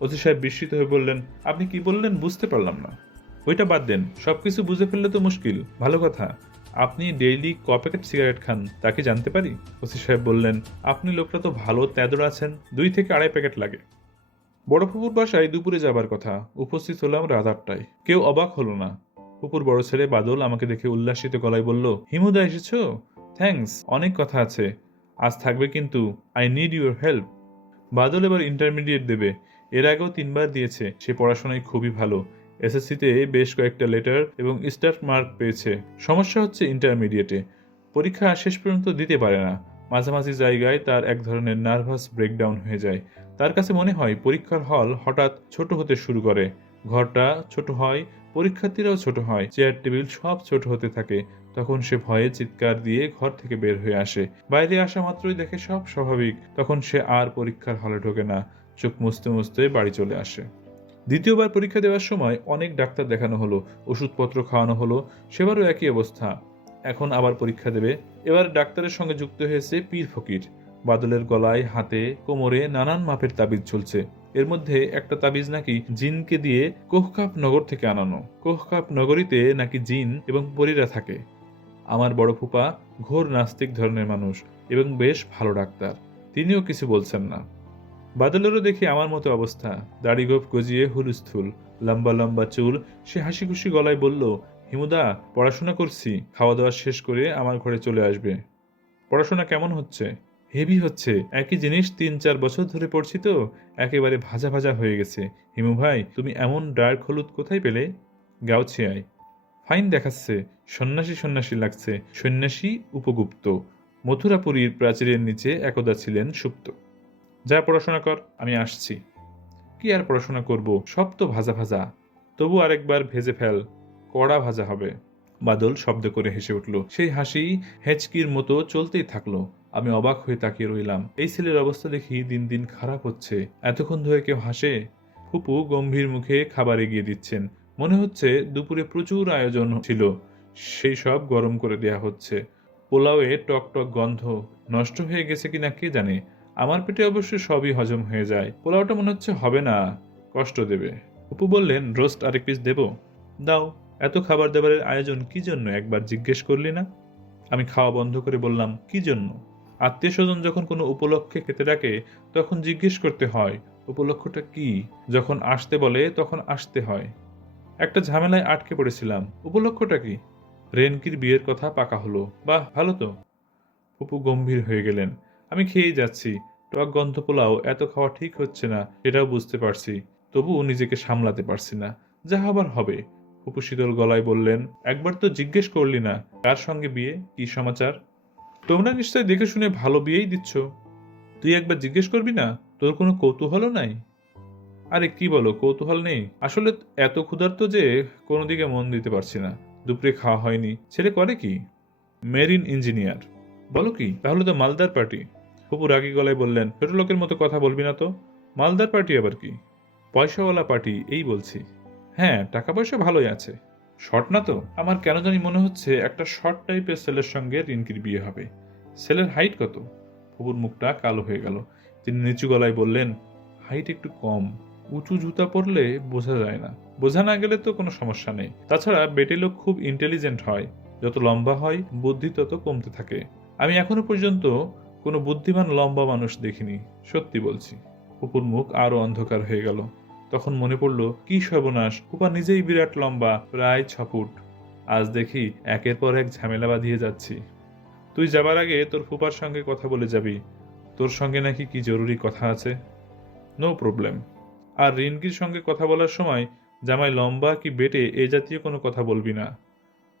ওসি সাহেব বিস্মিত হয়ে বললেন, আপনি কি বললেন বুঝতে পারলাম না। ওইটা বাদ দেন, সবকিছু বুঝে ফেললে তো মুশকিল। ভালো কথা, আপনি ডেইলি ক প্যাকেট সিগারেট খান তা কি জানতে পারি? ওসি সাহেব বললেন, আপনি লোকটা তো ভালো তেদর আছেন, 2 থেকে 2.5 প্যাকেট লাগে। বড় ফুপুর বাসায় দুপুরে যাবার কথা, উপস্থিত হলাম রাত 8টায়। কেউ অবাক হলো না। ফুপুর বড় ছেলে বাদল আমাকে দেখে উল্লাসিত গলায় বলল, হিমুদা এসেছো? থ্যাঙ্কস, অনেক কথা আছে। আজ থাকবে কিন্তু, আই নিড ইউর হেল্প। বাদল এবার ইন্টারমিডিয়েট দেবে, এর আগেও 3বার দিয়েছে। সে পড়াশোনায় খুবই ভালো, এসএসসিতে বেশ কয়েকটা লেটার এবং স্টার মার্ক পেয়েছে। সমস্যা হচ্ছে ইন্টারমিডিয়েটে পরীক্ষা শেষ পর্যন্ত দিতে পারে না। মাঝামাঝি জায়গায় তার এক ধরনের নার্ভাস ব্রেকডাউন হয়ে যায়। তার কাছে মনে হয় পরীক্ষার হল হঠাৎ ছোট হতে শুরু করে, ঘরটা ছোট হয়, পরীক্ষার্থীরাও ছোট হয়, চেয়ার টেবিল সব ছোট হতে থাকে। তখন সে ভয়ে চিৎকার দিয়ে ঘর থেকে বের হয়ে আসে। বাইরে আসা মাত্রই দেখে সব স্বাভাবিক, তখন সে আর পরীক্ষার হলে ঢোকে না, চোখ মুছতে মুছতে বাড়ি চলে আসে। দ্বিতীয়বার পরীক্ষা দেওয়ার সময় অনেক ডাক্তার দেখানো হলো, ওষুধপত্র খাওয়ানো হলো, সেবারও একই অবস্থা। এখন আবার পরীক্ষা দেবে। এবার ডাক্তারের সঙ্গে যুক্ত হয়েছে পীর ফকির। বাদলের গলায়, হাতে, কোমরে নানান মাপের তাবিজ ঝুলছে। এর মধ্যে একটা তাবিজ নাকি জিনকে দিয়ে কোহকাপ নগর থেকে আনানো। কোহকাপ নগরীতে নাকি জিন এবং পরীরা থাকে। আমার বড় ফুপা ঘোর নাস্তিক ধরনের মানুষ এবং বেশ ভালো ডাক্তার। তিনিও কিছু বলছেন না। বাদলেরও দেখি আমার মতো অবস্থা, দাড়ি গোঁফ গজিয়ে হুলস্থুল, লম্বা লম্বা চুল। সে হাসি খুশি গলায় বলল, হিমুদা, পড়াশোনা করছি, খাওয়া দাওয়া শেষ করে আমার ঘরে চলে আসবে। পড়াশোনা কেমন হচ্ছে? হেভি হচ্ছে। একই জিনিস ৩-৪ বছর ধরে পড়ছি তো একেবারে ভাজা ভাজা হয়ে গেছে। হিমু ভাই, তুমি এমন ডার্ক হলুদ কোথায় পেলে? গাউছিয়ায়। ফাইন দেখাচ্ছে, সন্ন্যাসী সন্ন্যাসী লাগছে। সন্ন্যাসী উপগুপ্ত। মথুরাপুরীর প্রাচীরের নিচে একদা ছিলেন সুপ্ত। যা পড়াশোনা কর, আমি আসছি। কি আর পড়াশোনা করব, সব তো ভাজা ভাজা। তবু আরেকবার ভেজে ফেল, কড়া ভাজা হবে। বাদল শব্দ করে হেসে উঠল। সেই হাসি হেঁচকির মতো চলতেই থাকলো। আমি অবাক হয়ে তাকিয়ে রইলাম। এই ছেলের অবস্থা দেখি দিন দিন খারাপ হচ্ছে। এতক্ষণ ধরে কেউ হাসে? ফুপু গম্ভীর মুখে খাবার এগিয়ে দিচ্ছেন। মনে হচ্ছে দুপুরে প্রচুর আয়োজন ছিল, সেই সব গরম করে দেয়া হচ্ছে। পোলাওয়ে টক টক গন্ধ, নষ্ট হয়ে গেছে কিনা কে জানে। আমার পেটে অবশ্য সবই হজম হয়ে যায়। পোলাওটা মনে হচ্ছে হবে না, কষ্ট দেবে। অপু বললেন, রোস্ট আরেক পিস দেব? দাও। এত খাবার দাবারের আয়োজন কি জন্য একবার জিজ্ঞেস করলি না? আমি খাওয়া বন্ধ করে বললাম, কি জন্য? আত্মীয় স্বজন যখন কোনো উপলক্ষে খেতে ডাকে তখন জিজ্ঞেস করতে হয় উপলক্ষটা কি। যখন আসতে বলে তখন আসতে হয়। একটা ঝামেলায় আটকে পড়েছিলাম। উপলক্ষটা কি? রেনকির বিয়ের কথা পাকা হলো। বাহ, ভালো তো। অপু গম্ভীর হয়ে গেলেন। আমি খেয়েই যাচ্ছি। টক গন্ধ পোলাও এত খাওয়া ঠিক হচ্ছে না, সেটাও বুঝতে পারছি। তবুও নিজেকে সামলাতে পারছি না। যা হবার হবে। অপু শীতল গলায় বললেন, একবার তো জিজ্ঞেস করলি না কার সঙ্গে বিয়ে, কি সমাচার? তোমরা নিশ্চয় দেখে শুনে ভালো বিয়েই দিচ্ছ। তুই একবার জিজ্ঞেস করবি না? তোর কোনো কৌতূহলও নাই? আরে কি বলো, কৌতূহল নেই? আসলে এত ক্ষুধার্ত যে কোনো দিকে মন দিতে পারছি না। দুপুরে খাওয়া হয়নি। ছেলে করে কি? Marine engineer. বলো কি, তাহলে তো মালদার পার্টি। অপু রাগী গলায় বললেন, ছোট লোকের মতো কথা বলবি না তো। মালদার পার্টি আবার কি? পয়সাওয়ালা পার্টি, এই বলছি। হ্যাঁ, টাকা পয়সা ভালোই আছে। শর্ট না তো? আমার কেন জানি মনে হচ্ছে একটা শর্ট টাইপের ছেলের সঙ্গে রিনকির বিয়ে হবে। ছেলের হাইট কত? অপুর মুখটা কালো হয়ে গেল। তিনি নিচু গলায় বললেন, হাইট একটু কম। উঁচু জুতা পরলে বোঝা যায় না। বোঝা না গেলে তো কোনো সমস্যা নেই। তাছাড়া বেটে লোক খুব ইন্টেলিজেন্ট হয়। যত লম্বা হয় বুদ্ধি তত কমতে থাকে। আমি এখনো পর্যন্ত কোনো বুদ্ধিমান লম্বা মানুষ দেখিনি, সত্যি বলছি। অপুর মুখ আরো অন্ধকার হয়ে গেল। তখন মনে পড়ল, কি সর্বনাশ, ফুপা নিজেই বিরাট লম্বা, প্রায় 6 ফুট। আজ দেখি একের পর এক ঝামেলা বাঁধিয়ে যাচ্ছি। তুই যাবার আগে তোর ফুপার সঙ্গে কথা বলে যাবি। তোর সঙ্গে নাকি কি জরুরি কথা আছে। No problem. আর রিনকির সঙ্গে কথা বলার সময় জামাই লম্বা কি বেটে এ জাতীয় কোনো কথা বলবি না।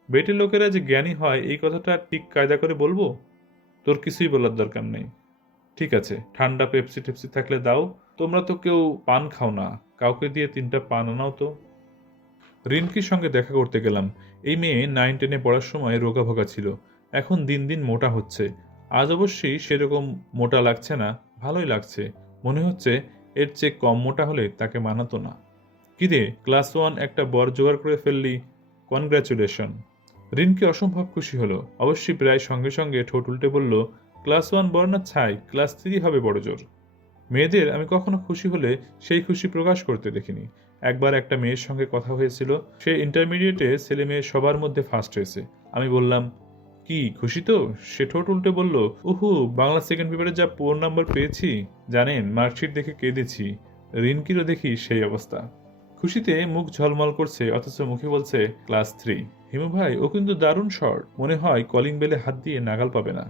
বেটে লোকেরা যে জ্ঞানী হয় এই কথাটা ঠিক কায়দা করে বলবো? তোর কিছুই বলার দরকার নেই। ঠিক আছে, ঠান্ডা পেপসি টেপসি থাকলে দাও। তোমরা তো কেউ পান খাও না, কাউকে দিয়ে 3টা পান আনাও তো। রিনকির সঙ্গে দেখা করতে গেলাম। এই মেয়ে 9-10-এ পড়ার সময় রোগাভোগা ছিল, এখন দিন দিন মোটা হচ্ছে। আজ অবশ্যই সেরকম মোটা লাগছে না, ভালোই লাগছে। মনে হচ্ছে এর চেয়ে কম মোটা হলে তাকে মানাতো না। কিরে, ক্লাস 1 একটা বর জোগাড় করে ফেললি, কনগ্রাচুলেশন। রিনকি অসম্ভব খুশি হলো। অবশ্যই প্রায় সঙ্গে সঙ্গে ঠোঁট উল্টে বলল, ক্লাস 1 বর না ছাই, ক্লাস 3 হবে বড় জোর। মেয়েদের আমি কখনো খুশি হলে সেই খুশি প্রকাশ করতে দেখিনি। একবার একটা মেয়ের সঙ্গে কথা হয়েছিল, সে ইন্টারমিডিয়েটে ছেলে মেয়ে সবার মধ্যে ফার্স্ট হয়েছে। আমি বললাম, কি খুশি তো? সে ঠোঁট উল্টে বলল, উহু, বাংলা সেকেন্ড পেপারে যা 4 নাম্বার পেয়েছি, জানেন মার্কশিট দেখে কেঁদেছি। রিনকিরও দেখি সেই অবস্থা। খুশিতে মুখ ঝলমল করছে, অথচ মুখে বলছে ক্লাস 3। হিমু ভাই, ও কিন্তু দারুণ শর্ট, মনে হয় কলিং বেলে হাত দিয়ে নাগাল পাবে না।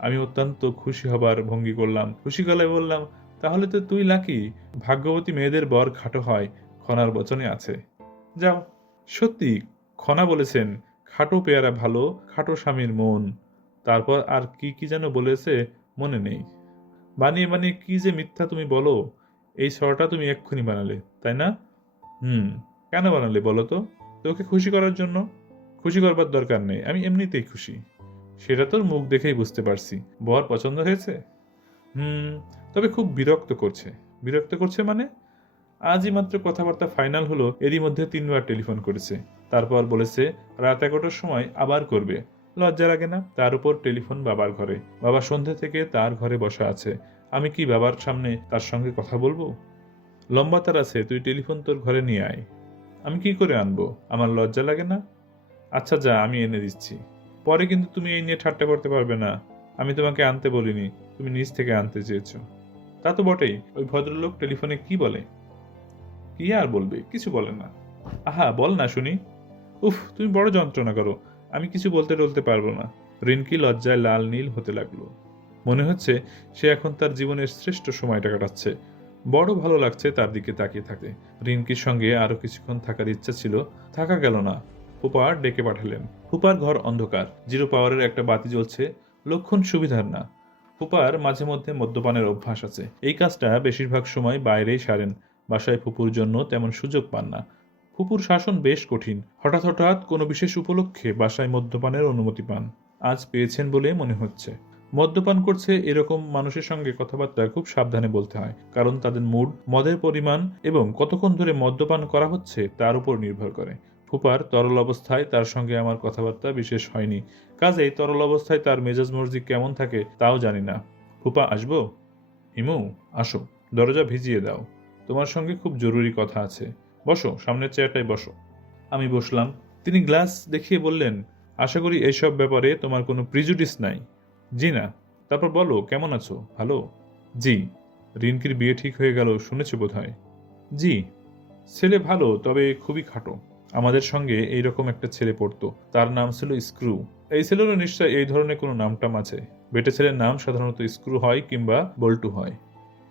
আমি অত্যন্ত খুশি হবার ভঙ্গি করলাম, খুশি গলায় বললাম, তাহলে তো তুই লাকি। ভাগ্যবতী মেয়েদের বর খাটো হয়, খনার বচনে আছে। যাও। সত্যি, খনা বলেছেন, খাটো পেয়ারা ভালো, খাটো স্বামীর মন। তারপর আর কি কি যেন বলেছে, মনে নেই। বানিয়ে বানিয়ে কি যে মিথ্যা তুমি বলো। এই স্বরটা তুমি এক্ষুনি বানালে, তাই না? হুম। কেন বানালে বলো তো? তোকে খুশি করার জন্য। খুশি করবার দরকার নেই, আমি এমনিতেই খুশি। সেটা তোর মুখ দেখেই বুঝতে পারছি। বর পছন্দ হয়েছে? হুম। তবে খুব বিরক্ত করছে। বিরক্ত করছে মানে? আজই মাত্র কথাবার্তা ফাইনাল হলো, এরই মধ্যে 3 বার টেলিফোন করেছে। তারপর বলেছে রাত 11টার সময় আবার করবে। লজ্জা লাগে না? তার উপর টেলিফোন বাবার ঘরে। বাবা সন্ধ্যে থেকে তার ঘরে বসা আছে। আমি কি বাবার সামনে তার সঙ্গে কথা বলবো? লম্বা তার আছে, তুই টেলিফোন তোর ঘরে নিয়ে আয়। আমি কি করে আনবো? আমার লজ্জা লাগে না? আচ্ছা যা, আমি এনে দিচ্ছি। পরে কিন্তু তুমি এই নিয়ে ঠাট্টা করতে পারবে না। আমি তোমাকে আনতে বলিনি, তুমি নিজ থেকে আনতে চেয়েছো। তা তো বটেই। ওই ভদ্রলোক টেলিফোনে কি বলে? কি আর বলবে, কিছু বলে না। আহা, বল না শুনি। উফ, তুমি বড় যন্ত্রণা করো। আমি কিছু বলতে টলতে পারবো না। রিনকি লজ্জায় লাল নীল হতে লাগলো। মনে হচ্ছে সে এখন তার জীবনের শ্রেষ্ঠ সময়টা কাটাচ্ছে। বড় ভালো লাগছে তার দিকে তাকিয়ে থাকে। রিনকির সঙ্গে আরো কিছুক্ষণ থাকার ইচ্ছা ছিল, থাকা গেল না। ফুপা ডেকে পাঠালেন। ফুপার ঘর অন্ধকার, জিরো পাওয়ারের একটা বাতি জ্বলছে, লক্ষণ সুবিধার না। ফুপার মাঝে মধ্যে মদ্যপানের অভ্যাস আছে। এই কাজটা বেশিরভাগ সময় বাইরেই সারেন, বাসায় ফুপুর জন্য তেমন সুযোগ পান না। ফুপুর শাসন বেশ কঠিন। হঠাৎ হঠাৎ কোনো বিশেষ উপলক্ষে বাসায় মদ্যপানের অনুমতি পান। আজ পেয়েছেন বলে মনে হচ্ছে। মদ্যপান করছে এরকম মানুষের সঙ্গে কথাবার্তা খুব সাবধানে বলতে হয়, কারণ তাদের মুড, মদের পরিমাণ এবং কতক্ষণ ধরে মদ্যপান করা হচ্ছে তার উপর নির্ভর করে। ফুপার তরল অবস্থায় তার সঙ্গে আমার কথাবার্তা বিশেষ হয়নি, কাজেই তরল অবস্থায় তার মেজাজ মর্জি কেমন থাকে তাও জানি না। ফুপা, আসবো? হিমু, আসো। দরজা ভিজিয়ে দাও। তোমার সঙ্গে খুব জরুরি কথা আছে। বসো, সামনের চেয়ারটায় বসো। আমি বসলাম। তিনি গ্লাস দেখিয়ে বললেন, আশা করি এইসব ব্যাপারে তোমার কোনো প্রিজুডিস নাই। জি না। তারপর বলো, কেমন আছো? ভালো? জি। রিনকির বিয়ে ঠিক হয়ে গেল শুনেছো বোধহয়? জি। ছেলে ভালো, তবে খুবই খাটো। আমাদের সঙ্গে এইরকম একটা ছেলে পড়তো, তার নাম ছিল স্ক্রু। এই ছেলেরও নিশ্চয় এই ধরনের কোনো নামটাম আছে। বেটে ছেলের নাম সাধারণত স্ক্রু হয় কিংবা বল্টু হয়।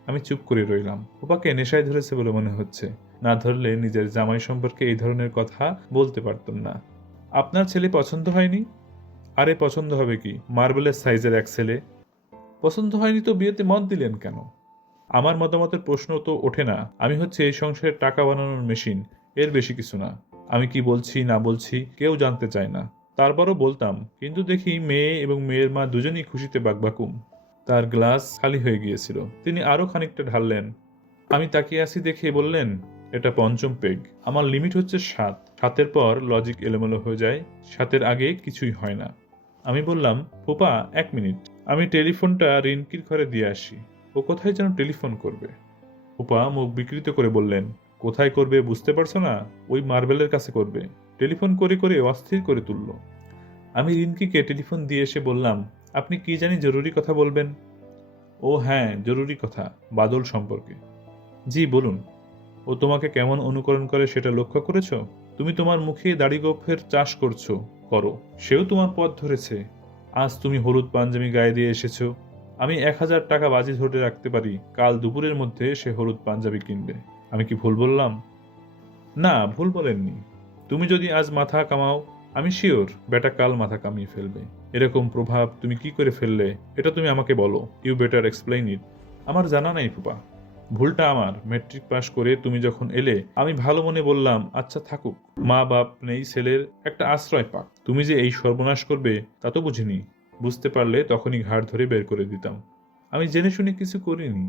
আমি চুপ করে রইলাম। ওপাকে নেশায় ধরেছে বলে মনে হচ্ছে। না ধরলে নিজের জামাই সম্পর্কে এই ধরনের কথা বলতে পারতাম না। আপনার ছেলে পছন্দ হয়নি? আরে পছন্দ হবে কি, মার্বেলের সাইজের এক ছেলে। পছন্দ হয়নি তো বিয়েতে মত দিলেন কেন? আমার মতামতের প্রশ্ন তো ওঠে না। আমি হচ্ছে এই সংসারের টাকা বানানোর মেশিন, এর বেশি কিছু না। আমি কি বলছি না বলছি কেউ জানতে চায় না। তারপরও বলতাম, কিন্তু দেখি মেয়ে এবং মেয়ের মা দুজনেই খুশিতে বাকবাকুম। তার গ্লাস খালি হয়ে গিয়েছিল। তিনি আরো খানিকটা ঢাললেন। আমি তাকিয়ে আছি দেখে বললেন, এটা পঞ্চম পেগ। আমার লিমিট হচ্ছে 7। 7-এর পর লজিক এলোমেলো হয়ে যায়, 7-এর আগে কিছুই হয় না। আমি বললাম, ফুপা 1 মিনিট, আমি টেলিফোনটা রিনকির ঘরে দিয়ে আসি। ও কোথায় যেন টেলিফোন করবে। ফুপা মুখ বিকৃত করে বললেন, কোথায় করবে বুঝতে পারছো না? ওই মার্বেলের কাছে করবে। টেলিফোন করে করে অস্থির করে তুলল। আমি রিনকিকে টেলিফোন দিয়ে এসে বললাম, আপনি কি জানি জরুরি কথা বলবেন। ও হ্যাঁ, জরুরি কথা, বাদল সম্পর্কে। জি বলুন। ও তোমাকে কেমন অনুকরণ করে সেটা লক্ষ্য করেছো? তুমি তোমার মুখে দাড়িগোঁফের চাষ করছো, করো। সেও তোমার পথ ধরেছে। আজ তুমি হলুদ পাঞ্জাবি গায়ে দিয়ে এসেছো। আমি 1000 টাকা বাজি ধরে রাখতে পারি, কাল দুপুরের মধ্যে সে হলুদ পাঞ্জাবি কিনবে। আমি কি ভুল বললাম? না, ভুল বলেননি। তুমি যদি আজ মাথা কামাও, আমি শিওর বেটা কাল মাথা কামিয়ে ফেলবে। এরকম প্রভাব তুমি কি করে ফেললে, এটা তুমি আমাকে বলো। You better explain it. আমার জানা নাই ফুপা। ভুলটা আমার। মেট্রিক পাশ করে তুমি যখন এলে, আমি ভালো মনে বললাম, আচ্ছা থাকুক, মা বাপ নেই, ছেলের একটা আশ্রয় পাক। তুমি যে এই সর্বনাশ করবে তা তো বুঝিনি। বুঝতে পারলে তখনই ঘাড় ধরে বের করে দিতাম। আমি জেনে শুনে কিছু করিনি।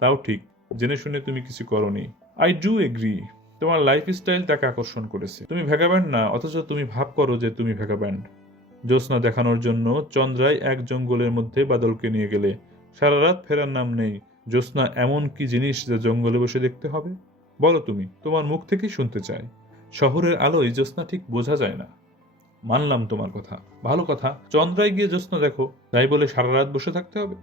তাও ঠিক, জেনে শুনে তুমি কিছু করনি। I do agri. তোমার লাইফস্টাইল তাকে আকর্ষণ করেছে। তুমি ভ্যাগাব্যান্ড না, অথচ তুমি ভাব করো যে তুমি ভ্যাগাব্যান্ড। জ্যোৎস্না দেখানোর জন্য চন্দ্রায় এক জঙ্গলের মধ্যে বাদলকে নিয়ে গেলে, সারা রাত ফেরার নাম নেই। জ্যোৎস্না এমন কি জিনিস যে জঙ্গলে বসে দেখতে হবে? বলো তুমি, তোমার মুখ থেকেই শুনতে চাই। শহরের আলোয় জ্যোৎস্না ঠিক বোঝা যায় না। মানলাম তোমার কথা, ভালো কথা। চন্দ্রায় গিয়ে জ্যোৎস্না দেখো, তাই বলে সারা রাত বসে থাকতে হবে?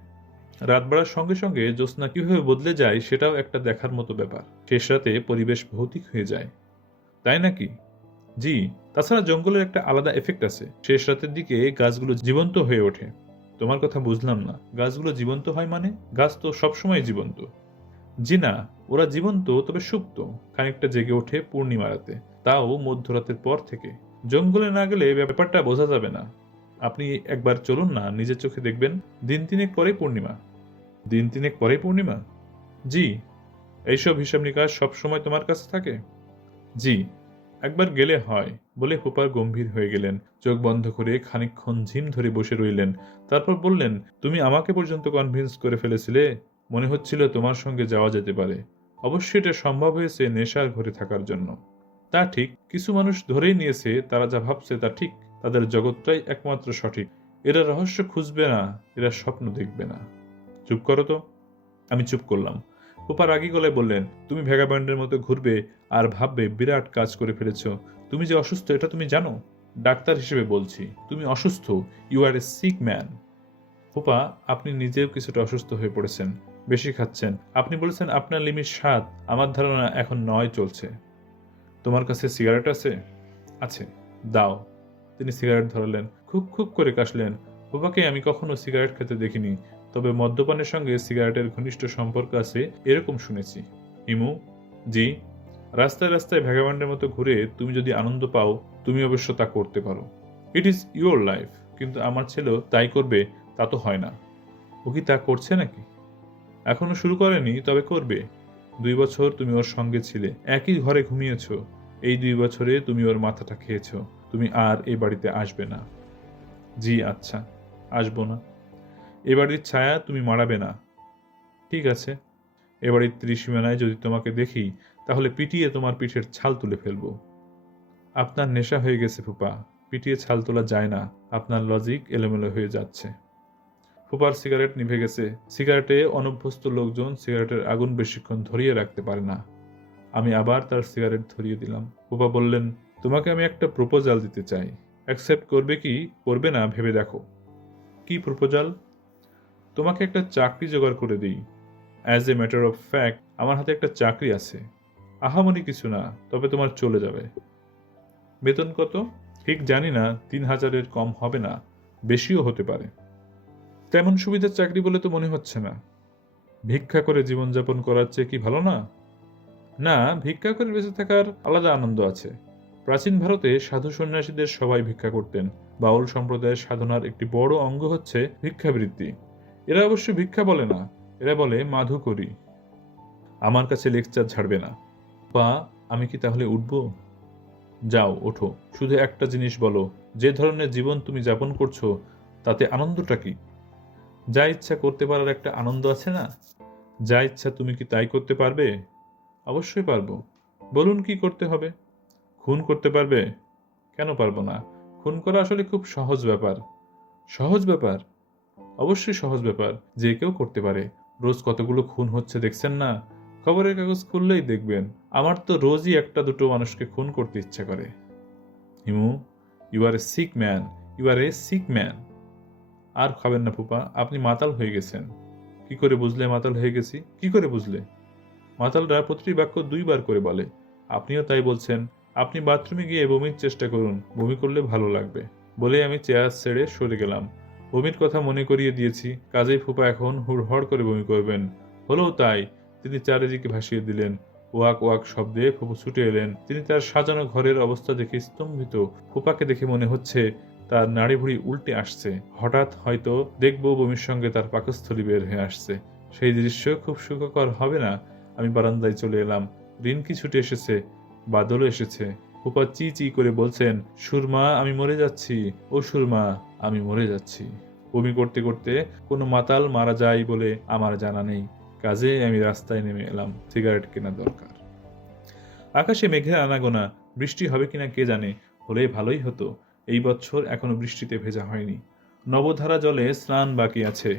রাত বাড়ার সঙ্গে সঙ্গে জ্যোৎস্না কিভাবে বদলে যায় সেটাও একটা দেখার মতো ব্যাপার। শেষ রাতে পরিবেশ ভৌতিক হয়ে যায়, তাই নাকি? জি। তাছাড়া জঙ্গলের একটা আলাদা এফেক্ট আছে। শেষ রাতের দিকে গাছগুলো জীবন্ত হয়ে ওঠে। তোমার কথা বুঝলাম না। গাছগুলো জীবন্ত হয় মানে? গাছ তো সবসময় জীবন্ত। জি না, ওরা জীবন্ত তবে সুপ্ত। খানিকটা জেগে ওঠে পূর্ণিমা রাতে, তাও মধ্যরাতের পর থেকে। জঙ্গলে না গেলে ব্যাপারটা বোঝা যাবে না। আপনি একবার চলুন না, নিজের চোখে দেখবেন। দিন তিনেক পরেই পূর্ণিমা। দিন তিনেক পরেই পূর্ণিমা? জি। এইসব হিসাব নিকাশ সবসময় তোমার কাছে থাকে? জি। একবার গেলে হয়, বলে ফুপা গম্ভীর হয়ে গেলেন। চোখ বন্ধ করে খানিকক্ষণ ঝিম ধরে বসে রইলেন। তারপর বললেন, তুমি আমাকে পর্যন্ত কনভিন্স করে ফেলেছিলে। মনে হচ্ছিল তোমার সঙ্গে যাওয়া যেতে পারে। অবশ্যই এটা সম্ভব হয়েছে নেশার ঘরে থাকার জন্য। তা ঠিক, কিছু মানুষ ধরেই নিয়েছে তারা যা ভাবছে তা ঠিক। তাদের জগৎটাই একমাত্র সঠিক। এরা রহস্য খুঁজবে না, এরা স্বপ্ন দেখবে না। চুপ করো তো। আমি চুপ করলাম। ফুপা রাগী গলায় বললেন, তুমি ভ্যাগাব্যান্ডের মতো ঘুরবে আর ভাববে বিরাট কাজ করে ফেলেছ। তুমি যে অসুস্থ এটা তুমি জানো? ডাক্তার হিসেবে বলছি, তুমি অসুস্থ। You are a sick man. ফুপা, আপনি নিজেও কিছুটা অসুস্থ হয়ে পড়েছেন, বেশি খাচ্ছেন। আপনি বলেছেন আপনার লিমিট 7, আমার ধারণা এখন 9 চলছে। তোমার কাছে সিগারেট আছে? আছে। দাও। তিনি সিগারেট ধরালেন, খুব খুব করে কাশলেন। ফুপাকে আমি কখনো সিগারেট খেতে দেখিনি, তবে মদ্যপানের সঙ্গে সিগারেটের ঘনিষ্ঠ সম্পর্ক আছে এরকম শুনেছি। হিমু, জি। রাস্তায় রাস্তায় ভ্যাগাবান্ডের মতো ঘুরে তুমি যদি আনন্দ পাও, তুমি অবশ্য তা করতে পারো। It is your life. কিন্তু আমার ছেলেও তাই করবে তা তো হয় না। ও কি তা করছে নাকি? এখনো শুরু করেনি, তবে করবে। 2 বছর তুমি ওর সঙ্গে ছিলে, একই ঘরে ঘুমিয়েছ। এই 2 বছরে তুমি ওর মাথাটা খেয়েছ। তুমি আর এ বাড়িতে আসবে না। জি আচ্ছা, আসবো না। এ বাড়ির ছায়া তুমি মাড়াবে না। ঠিক আছে। এ বাড়ির ত্রিসীমানায় যদি তোমাকে দেখি, তাহলে পিটিয়ে তোমার পিঠের ছাল তুলে ফেলবো। আপনার নেশা হয়ে গেছে ফুপা, পিটিয়ে ছাল তোলা যায় না। আপনার লজিক এলোমেলো হয়ে যাচ্ছে। ফুপার সিগারেট নিভে গেছে। সিগারেটে অনভ্যস্ত লোকজন সিগারেটের আগুন বেশিক্ষণ ধরিয়ে রাখতে পারে না। আমি আবার তার সিগারেট ধরিয়ে দিলাম। ফুপা বললেন, তোমাকে আমি একটা প্রপোজাল দিতে চাই। অ্যাকসেপ্ট করবে কি করবে না ভেবে দেখো। কি প্রপোজাল? তোমাকে একটা চাকরি জোগাড় করে দিই। As a matter of fact আমার হাতে একটা চাকরি আছে। আহামরি কিছু না, তবে তোমার চলে যাবে। বেতন কত? ঠিক জানি না। 3,000-এর কম হবে না, বেশিও হতে পারে। তেমন সুবিধার চাকরি বলে তো মনে হচ্ছে না। ভিক্ষা করে জীবনযাপন করার চেয়ে কি ভালো না? না, ভিক্ষা করে বেঁচে থাকার আলাদা আনন্দ আছে। প্রাচীন ভারতে সাধু সন্ন্যাসীদের সবাই ভিক্ষা করতেন। বাউল সম্প্রদায়ের সাধনার একটি বড় অঙ্গ হচ্ছে ভিক্ষাবৃত্তি। এরা অবশ্য ভিক্ষা বলে না, এরা বলে মাধুকরী। আমার কাছে লেকচার ঝাড়বে না। বা আমি কি তাহলে উঠব? যাও, ওঠো। শুধু একটা জিনিস বলো, যে ধরনের জীবন তুমি যাপন করছো তাতে আনন্দটা কি? যা ইচ্ছা করতে পারার একটা আনন্দ আছে না? যা ইচ্ছা তুমি কি তাই করতে পারবে? অবশ্যই পারবো। বলুন কি করতে হবে? খুন করতে পারবে? কেন পারবো না? খুন করা আসলে খুব সহজ ব্যাপার। সহজ ব্যাপার? অবশ্যই সহজ ব্যাপার, যে কেউ করতে পারে। রোজ কতগুলো খুন হচ্ছে দেখছেন না? খবরের কাগজ খুললেই দেখবেন। আমার তো রোজই একটা দুটো মানুষকে খুন করতে ইচ্ছা করে। Himu, you are a sick man. You are a sick man. আর খাবেন না ফুপা, আপনি মাতাল হয়ে গেছেন। কি করে বুঝলে মাতাল হয়ে গেছি? কি করে বুঝলে? মাতালরা প্রতিটি বাক্য 2 বার করে বলে। আপনিও তাই বলছেন। আপনি বাথরুমে গিয়ে বমির চেষ্টা করুন, বমি করলে ভালো লাগবে। বলে আমি চেয়ার ছেড়ে সরে গেলাম। বমির কথা মনে করিয়ে দিয়েছি, কাজেই ফুপা এখন হুড়হড় করে বমি করবেন। হলেও তাই। তিনি চারিদিকে ভাসিয়ে দিলেন। ওয়াক ওয়াক শব্দে ফুপু ছুটে এলেন। তিনি তার সাজানো ঘরের অবস্থা দেখে স্তম্ভিত। ফুপাকে দেখে মনে হচ্ছে তার নাড়িভুড়ি উল্টে আসছে। হঠাৎ হয়তো দেখব বমির সঙ্গে তার পাকস্থলী বের হয়ে আসছে। সেই দৃশ্য খুব সুখকর হবে না। আমি বারান্দায় চলে এলাম। রিনকি ছুটে এসেছে, বাদলও এসেছে। ফুপা চি চি করে বলছেন, সুরমা আমি মরে যাচ্ছি, ও সুরমা আমি মরে যাচ্ছি। বমি করতে করতে কোনো মাতাল মারা যায় বলে আমার জানা নেই। কাজে আমি রাস্তায় নেমে এলাম, সিগারেট কেনা দরকার। আকাশে মেঘের আনাগোনা, বৃষ্টি হবে কিনা কে জানে। হলে ভালোই হতো। এই বছর এখনো বৃষ্টিতে ভেজা হয়নি। নবধারা জলে স্নান বাকি আছে।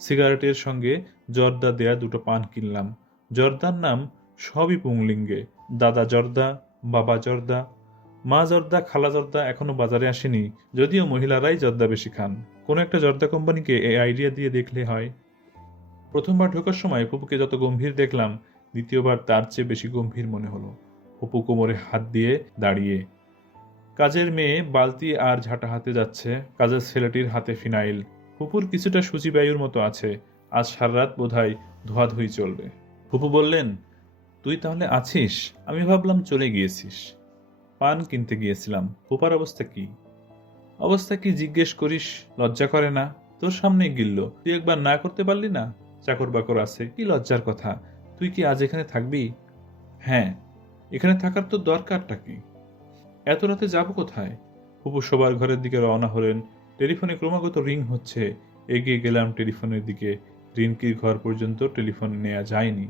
সিগারেটের সঙ্গে জর্দা দেয়া 2টো পান কিনলাম। জর্দার নাম সবই পুংলিঙ্গে। দাদা জর্দা, বাবা জর্দা, মা জর্দা, খালা জর্দা এখনো বাজারে আসেনি, যদিও মহিলারাই জর্দা বেশি খান। কোনো একটা জর্দা কোম্পানিকে এই আইডিয়া দিয়ে দেখলে হয়। প্রথমবার ঢোকার সময় ফুপুকে যত গম্ভীর দেখলাম, দ্বিতীয়বার তার চেয়ে বেশি গম্ভীর মনে হলো। ফুপু কোমরে হাত দিয়ে দাঁড়িয়ে। কাজের মেয়ে বালতি আর ঝাঁটা হাতে যাচ্ছে, কাজের ছেলেটির হাতে ফিনাইল। ফুপুর কিছুটা সূচিবায়ুর মতো আছে। আজ সারারাত বোধহয় ধোয়াধুয়ি চলবে। ফুপু বললেন, তুই তাহলে আছিস? আমি ভাবলাম চলে গিয়েছিস। পান কিনতে গিয়েছিলাম। ফুপার অবস্থা কি? অবস্থা কি জিজ্ঞেস করিস? লজ্জা করে না? তোর সামনেই গিলল, তুই একবার না করতে পারলি না? চাকর বাকর আছে, কি লজ্জার কথা। তুই কি আজ এখানে থাকবি? হ্যাঁ। এখানে থাকার তো দরকারটা কি? এত রাতে যাব কোথায়? ফুপু শোবার ঘরের দিকে রওনা হলেন। টেলিফোনে ক্রমাগত রিং হচ্ছে। এগিয়ে গেলাম টেলিফোনের দিকে। রিনকির ঘর পর্যন্ত টেলিফোন নেওয়া যায়নি।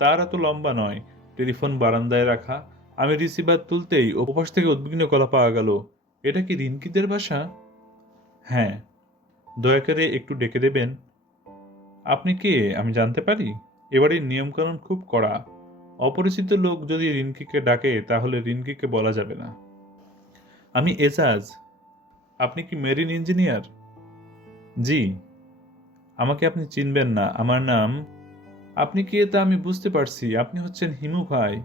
তার এত লম্বা নয়। টেলিফোন বারান্দায় রাখা। আমি রিসিভার তুলতেই ওপাশ থেকে উদ্বিগ্ন গলা পাওয়া গেল। এটা কি রিনকিদের বাসা? হ্যাঁ। দয়া করে একটু ডেকে দেবেন? আপনি কে আমি জানতে পারি? এবাড়ির নিয়মকানুন খুব কড়া। অপরিচিত লোক যদি রিনকিকে ডাকে তাহলে রিনকিকে বলা যাবে না। আমি এজাজ। আপনি কি মেরিন ইঞ্জিনিয়ার? জি। আমাকে আপনি চিনবেন না, আমার নাম। আপনি কে তা আমি বুঝতে পারছি, আপনি হচ্ছেন হিমু ভাই।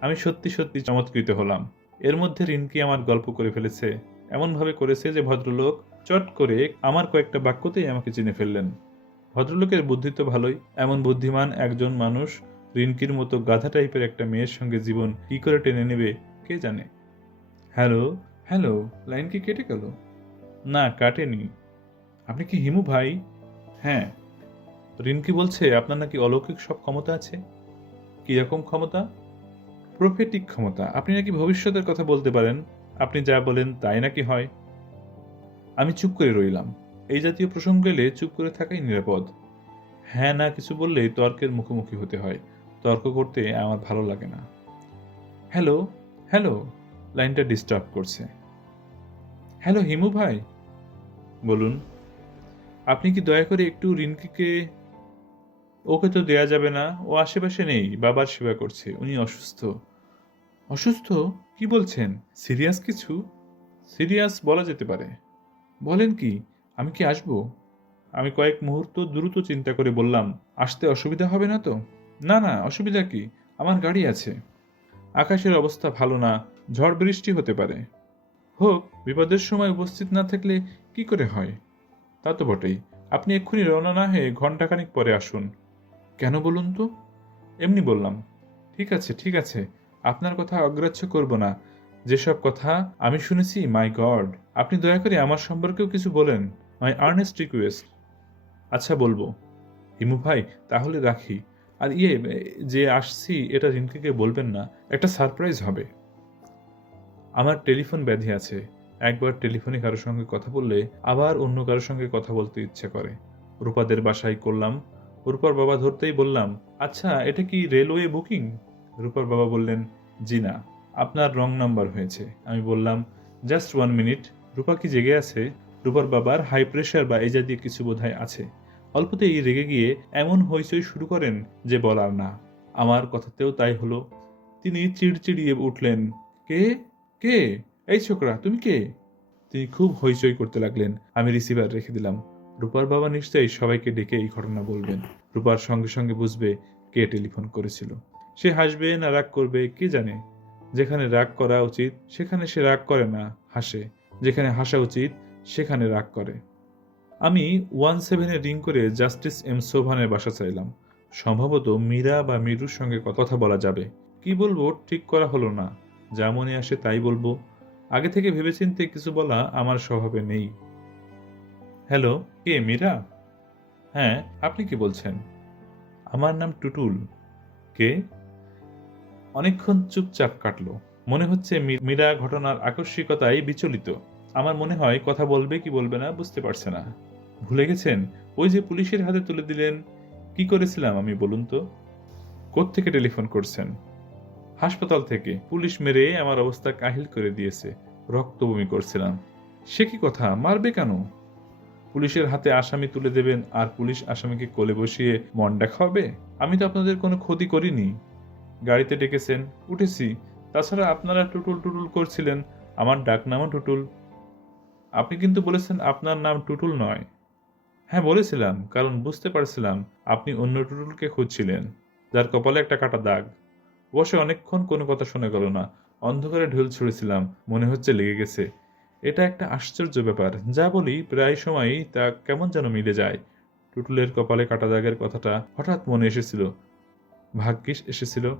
আমি সত্যি সত্যি চমৎকৃত হলাম। এর মধ্যে রিনকি আমার গল্প করে ফেলেছে, এমনভাবে করেছে যে ভদ্রলোক চট করে আমার কয়েকটা বাক্যতেই আমাকে চিনে ফেললেন। ভদ্রলোকের বুদ্ধি তো ভালোই, এমন বুদ্ধিমান একজন মানুষ রিনকির মতো গাধা টাইপের একটা মেয়ের সঙ্গে জীবন কি করে টেনে নেবে কে জানে। Hello, hello. লাইন কি কেটে গেল? না, কাটেনি। আপনি কি হিমু ভাই? হ্যাঁ। রিনকি বলছে আপনার নাকি অলৌকিক সব ক্ষমতা আছে। কিরকম ক্ষমতা? প্রফেটিক ক্ষমতা। আপনি নাকি ভবিষ্যতের কথা বলতে পারেন। আপনি যা বলেন তাই নাকি হয়। আমি চুপ করে রইলাম। এই জাতীয় প্রসঙ্গ এলে চুপ করে থাকাই নিরাপদ। হ্যাঁ না কিছু বললেই তর্কের মুখোমুখি হতে হয়। তর্ক করতে আমার ভালো লাগে না। Hello, hello. লাইনটা ডিস্টার্ব করছে। হ্যালো হিমু ভাই। বলুন। আপনি কি দয়া করে একটু রিনকিকে। ওকে তো দেয়া যাবে না, ও আশেপাশে নেই, বাবার সেবা করছে, উনি অসুস্থ। অসুস্থ? কি বলছেন? সিরিয়াস কিছু? সিরিয়াস বলা যেতে পারে। বলেন কি? আমি কি আসবো? আমি কয়েক মুহূর্ত দ্রুত চিন্তা করে বললাম, আসতে অসুবিধা হবে না তো? না না, অসুবিধা কি? আমার গাড়ি আছে। আকাশের অবস্থা ভালো না, ঝড় বৃষ্টি হতে পারে। হোক, বিপদের সময় উপস্থিত না থাকলে কি করে হয়? তা তো বটেই। আপনি এক্ষুনি রওনা না হয়ে ঘণ্টাখানিক পরে আসুন। কেন বলুন তো? এমনি বললাম। ঠিক আছে, ঠিক আছে। আপনার কথা অগ্রাহ্য করব না। যেসব কথা আমি শুনেছি, মাই গড! আপনি দয়া করে আমার সম্পর্কেও কিছু বলেন। মাই আর্নেস্ট রিকোয়েস্ট। আচ্ছা বলবো। হিমু ভাই, তাহলে রাখি। আর যে আসছি এটা রিনকিকে বলবেন না। একটা সারপ্রাইজ হবে। আমার টেলিফোন ব্যাধি আছে। একবার টেলিফোনে কারোর সঙ্গে কথা বললে আবার অন্য কারোর সঙ্গে কথা বলতে ইচ্ছে করে। রূপাদের বাসায় করলাম। রূপার বাবা ধরতেই বললাম, আচ্ছা এটা কি রেলওয়ে বুকিং? রূপার বাবা বললেন, জি না, আপনার রং নাম্বার হয়েছে। আমি বললাম, জাস্ট 1 মিনিট। রূপা কি জেগে আছে? রূপার বাবার হাই প্রেশার বা এই জাতীয় কিছু বোধহয় আছে। অল্পতেই রেগে গিয়ে এমন হইচই শুরু করেন যে বলার না। আমার কথাতেও তাই হলো। তিনি চিড়চিড়িয়ে উঠলেন, কে? কে? এই ছোকরা, তুমি কে? তিনি খুব হইচই করতে লাগলেন। আমি রিসিভার রেখে দিলাম। রূপার বাবা নিশ্চয়ই সবাইকে ডেকে এই ঘটনা বলবেন। রূপার সঙ্গে সঙ্গে বুঝবে কে টেলিফোন করেছিল। সে হাসবে না রাগ করবে কে জানে। যেখানে রাগ করা উচিত সেখানে সে রাগ করে না, হাসে। যেখানে হাসা উচিত সেখানে রাগ করে। আমি 17-এ রিং করে জাস্টিস এম সোভানের বাসা চাইলাম। সম্ভবত মীরা বা মীরুর সঙ্গে কথা বলা যাবে। কি বলবো ঠিক করা হলো না। যা মনে আসে তাই বলবো। আগে থেকে ভেবেচিন্তে কিছু বলা আমার স্বভাবে নেই। হ্যালো, কে মীরা? হ্যাঁ, আপনি কি বলছেন? আমার নাম টুটুল। কে? অনেকক্ষণ চুপচাপ কাটলো। মনে হচ্ছে মীরা ঘটনার আকস্মিকতায় বিচলিত। আমার মনে হয় কথা বলবে কি বলবে না বুঝতে পারছে না। ভুলে গেছেন? ওই যে পুলিশের হাতে তুলে দিলেন। কি করেছিলাম আমি বলুন তো? কোত্থেকে টেলিফোন করছেন? হাসপাতাল থেকে। পুলিশ মেরে আমার অবস্থা কাহিল করে দিয়েছে। রক্ত বমি করছিলাম। সে কি কথা, মারবে কেন? পুলিশের হাতে আসামি তুলে দেবেন আর পুলিশ আসামিকে কোলে বসিয়ে মন্ডা খাওয়াবে? আমি তো আপনাদের কোনো ক্ষতি করিনি। গাড়িতে ডেকেছেন, উঠেছি। তাছাড়া আপনারা টুটুল টুটুল করছিলেন, আমার ডাক নামও টুটুল। আপনি কিন্তু বলেছেন আপনার নাম টুটুল নয়। হ্যাঁ বলেছিলাম, কারণ বুঝতে পারছিলাম আপনি অন্য টুটুলকে খুঁজছিলেন, যার কপালে একটা কাটা দাগ। বসে অনেকক্ষণ কোনো কথা শোনা গেল না। অন্ধকারে ঢিল ছুঁড়েছিলাম, মনে হচ্ছে লেগে গেছে। এটা একটা আশ্চর্য ব্যাপার, যা বলি প্রায় সময়ই তা কেমন যেন মিলে যায়। টুটুলের কপালে কাটা দাগের কথাটা হঠাৎ মনে এসেছিল। ভাগ্যিস এসেছিল।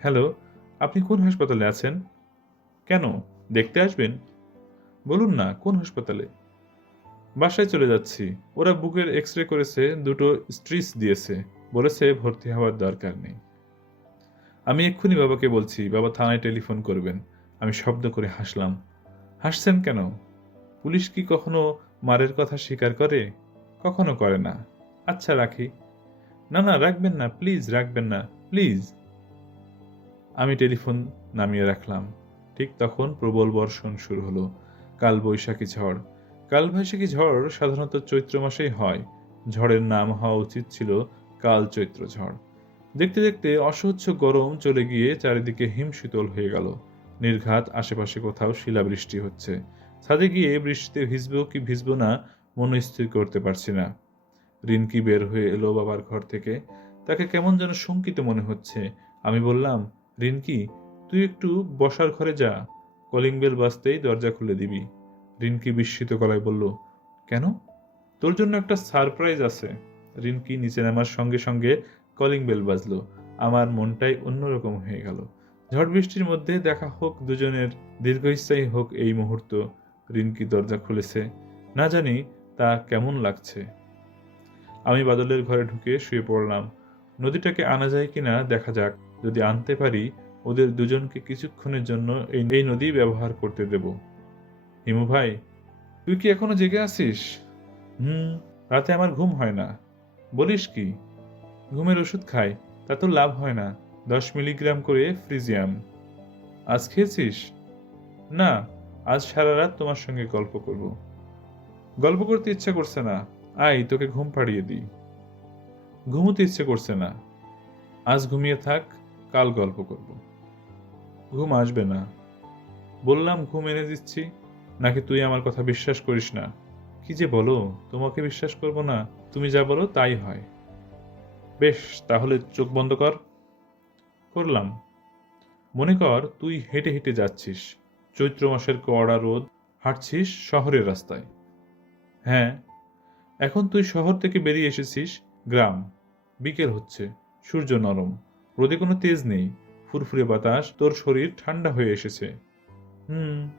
হ্যালো, আপনি কোন হাসপাতালে আছেন? কেন, দেখতে আসবেন? বলুন না কোন হাসপাতালে। বাসায় চলে যাচ্ছি। ওরা বুকের এক্স-রে করেছে, দুটো স্ট্রিচ দিয়েছে, বলেছে ভর্তি হওয়ার দরকার নেই। আমি এক্ষুনি বাবাকে বলছি, বাবা থানায় টেলিফোন করবেন। আমি শব্দ করে হাসলাম। হাসছেন কেন? পুলিশ কি কখনো মারের কথা স্বীকার করে? কখনো করে না। আচ্ছা রাখি। না না, রাখবেন না প্লিজ, রাখবেন না প্লিজ। আমি টেলিফোন নামিয়ে রাখলাম। ঠিক তখন প্রবল বর্ষণ শুরু হলো। কালবৈশাখী ঝড়। কালবৈশাখী ঝড় সাধারণত চৈত্র মাসেই হয়। ঝড়ের নাম হওয়া উচিত ছিল কাল চৈত্র ঝড়। দেখতে দেখতে অসহ্য গরম চলে গিয়ে চারিদিকে হিমশীতল হয়ে গেল। নির্ঘাত আশেপাশে কোথাও শিলাবৃষ্টি হচ্ছে। ছাদে গিয়ে বৃষ্টিতে ভিজবো কি ভিজবো না মনস্থির করতে পারছি না। রিনকি বের হয়ে এলো বাবার ঘর থেকে। তাকে কেমন যেন শঙ্কিত মনে হচ্ছে। আমি বললাম, রিনকি, তুই একটু বসার ঘরে যা, কলিং বেল বাজতেই দরজা খুলে দিবি। রিনকি বিস্মিত গলায় বলল, কেন? তোর জন্য একটা সারপ্রাইজ আছে। রিনকি নিচে নামার সঙ্গে সঙ্গে কলিং বেল বাজলো। আমার মনটাই অন্যরকম হয়ে গেল। ঝড় বৃষ্টির মধ্যে দেখা হোক দুজনের, দীর্ঘস্থায়ী হোক এই মুহূর্ত। রিনকি দরজা খুলেছে। না জানি তা কেমন লাগছে। আমি বাদলের ঘরে ঢুকে শুয়ে পড়লাম। নদীটাকে আনা যায় কিনা দেখা যাক। যদি আনতে পারি, ওদের দুজনকে কিছুক্ষণের জন্য এই নদী ব্যবহার করতে দেব। হিমু ভাই, তুই কি এখনো জেগে আছিস? রাতে আমার ঘুম হয় না। বলিস কি? ঘুমের ওষুধ খাই, তা তো লাভ হয় না। 10 মিলিগ্রাম করে ফ্রিজিয়াম। আজ খেয়েছিস? না, আজ সারা রাত তোমার সঙ্গে গল্প করব। গল্প করতে ইচ্ছা করছে না। আয় তোকে ঘুম পাড়িয়ে দিই। ঘুমোতে ইচ্ছে করছে না। আজ ঘুমিয়ে থাক, কাল গল্প করব। ঘুম আসবে না। বললাম ঘুম এনে দিচ্ছি। নাকি তুই আমার কথা বিশ্বাস করিস না? কি যে বলো, তোমাকে বিশ্বাস করব না? তুমি যা বলো তাই হয়। বেশ, তাহলে চোখ বন্ধ কর। করলাম। মনে কর তুই হেঁটে হেঁটে যাচ্ছিস। চৈত্র মাসের কড়া রোদ। হাঁটছিস শহরের রাস্তায়। হ্যাঁ, এখন তুই শহর থেকে বেরিয়ে এসেছিস গ্রাম। বিকেল হচ্ছে, সূর্য নরম, রোদে কোনো তেজ নেই। ফুরফুরে বাতাস, তোর শরীর ঠান্ডা হয়ে এসেছে। হুম।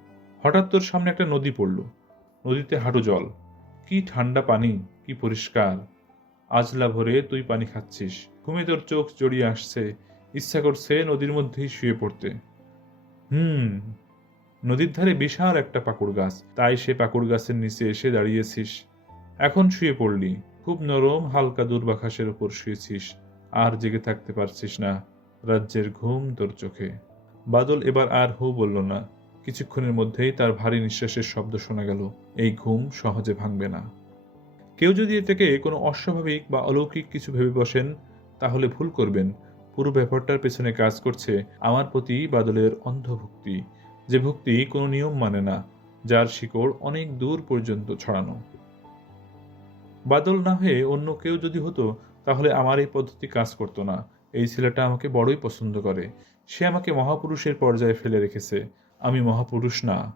হঠাৎ তোর সামনে একটা নদী পড়ল। নদীতে হাঁটু জল। কি ঠান্ডা পানি, কি পরিষ্কার। আজলা ভরে তুই পানি খাচ্ছিস। ঘুমে তোর চোখ জড়িয়ে আসছে। ইচ্ছা করছে নদীর মধ্যেই শুয়ে পড়তে। হুম। নদীর ধারে বিশাল একটা পাকুড় গাছ, তাই সে পাকুড় গাছের নিচে এসে দাঁড়িয়েছিস। এখন শুয়ে পড়লি। খুব নরম হালকা দূর্বাঘাসের উপর শুয়েছিস। আর জেগে থাকতে পারছিস না। রাজ্যের ঘুম তোর চোখে। বাদল এবার আর হু বলল না। কিছুক্ষণের মধ্যেই তার ভারী নিঃশ্বাসের শব্দ শোনা গেল। এই ঘুম সহজে ভাঙবে না। কেউ যদি এটাকে কোনো অস্বাভাবিক বা অলৌকিক কিছু ভেবে বসেন, তাহলে ভুল করবেন। পুরো ব্যাপারটার পেছনে কাজ করছে আমার প্রতি বাদলের অন্ধভক্তি, যে ভক্তি কোনো নিয়ম মানে না, যার শিকড় অনেক দূর পর্যন্ত ছড়ানো। বাদল না হয়ে অন্য কেউ যদি হতো, তাহলে আমার এই পদ্ধতি কাজ করতো না। এই ছেলেটা আমাকে বড়ই পছন্দ করে। সে আমাকে মহাপুরুষের পর্যায়ে ফেলে রেখেছে। আমি মহাপুরুষ না।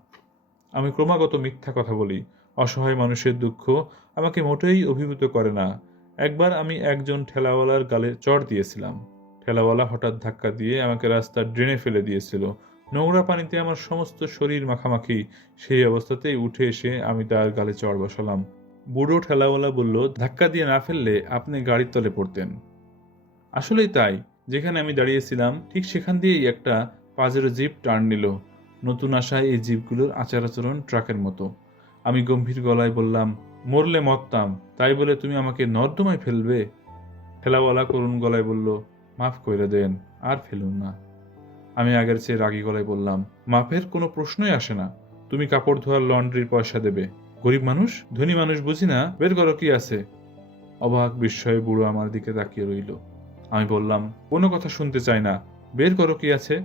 আমি ক্রমাগত মিথ্যা কথা বলি। অসহায় মানুষের দুঃখ আমাকে মোটেই অভিভূত করে না। একবার আমি একজন ঠেলাওয়ালার গালে চড় দিয়েছিলাম। ঠেলাওয়ালা হঠাৎ ধাক্কা দিয়ে আমাকে রাস্তার ড্রেনে ফেলে দিয়েছিল। নোংরা পানিতে আমার সমস্ত শরীর মাখামাখি। সেই অবস্থাতেই উঠে এসে আমি তার গালে চড় বসালাম। বুড়ো ঠেলাওয়ালা বলল, ধাক্কা দিয়ে না ফেললে আপনি গাড়ির তলে পড়তেন। আসলেই তাই। যেখানে আমি দাঁড়িয়েছিলাম ঠিক সেখান দিয়েই একটা পাজেরো জিপ টার্ন নিল। নতুন আসা এই জিপগুলোর আচার আচরণ ট্রাকের মতো। আমি গম্ভীর গলায় বললাম, মরলে মরতাম, তাই বলে তুমি আমাকে নর্দমায় ফেলবে? ঠেলাওয়ালা করুণ গলায় বলল, মাফ কইরা দেন, আর ফেলুন না। আমি আগের চেয়ে রাগী গলায় বললাম, মাফের কোনো প্রশ্নই আসে না। তুমি কাপড় ধোয়ার লন্ড্রির পয়সা দেবে। গরিব মানুষ, ধনী মানুষ বুঝি না, বের করো কি আছে। অবাক বিস্ময়ে বুড়ো আমার দিকে তাকিয়ে রইল। আমি বললাম, কোনো কথা শুনতে চাই না, বের করো কি আছে।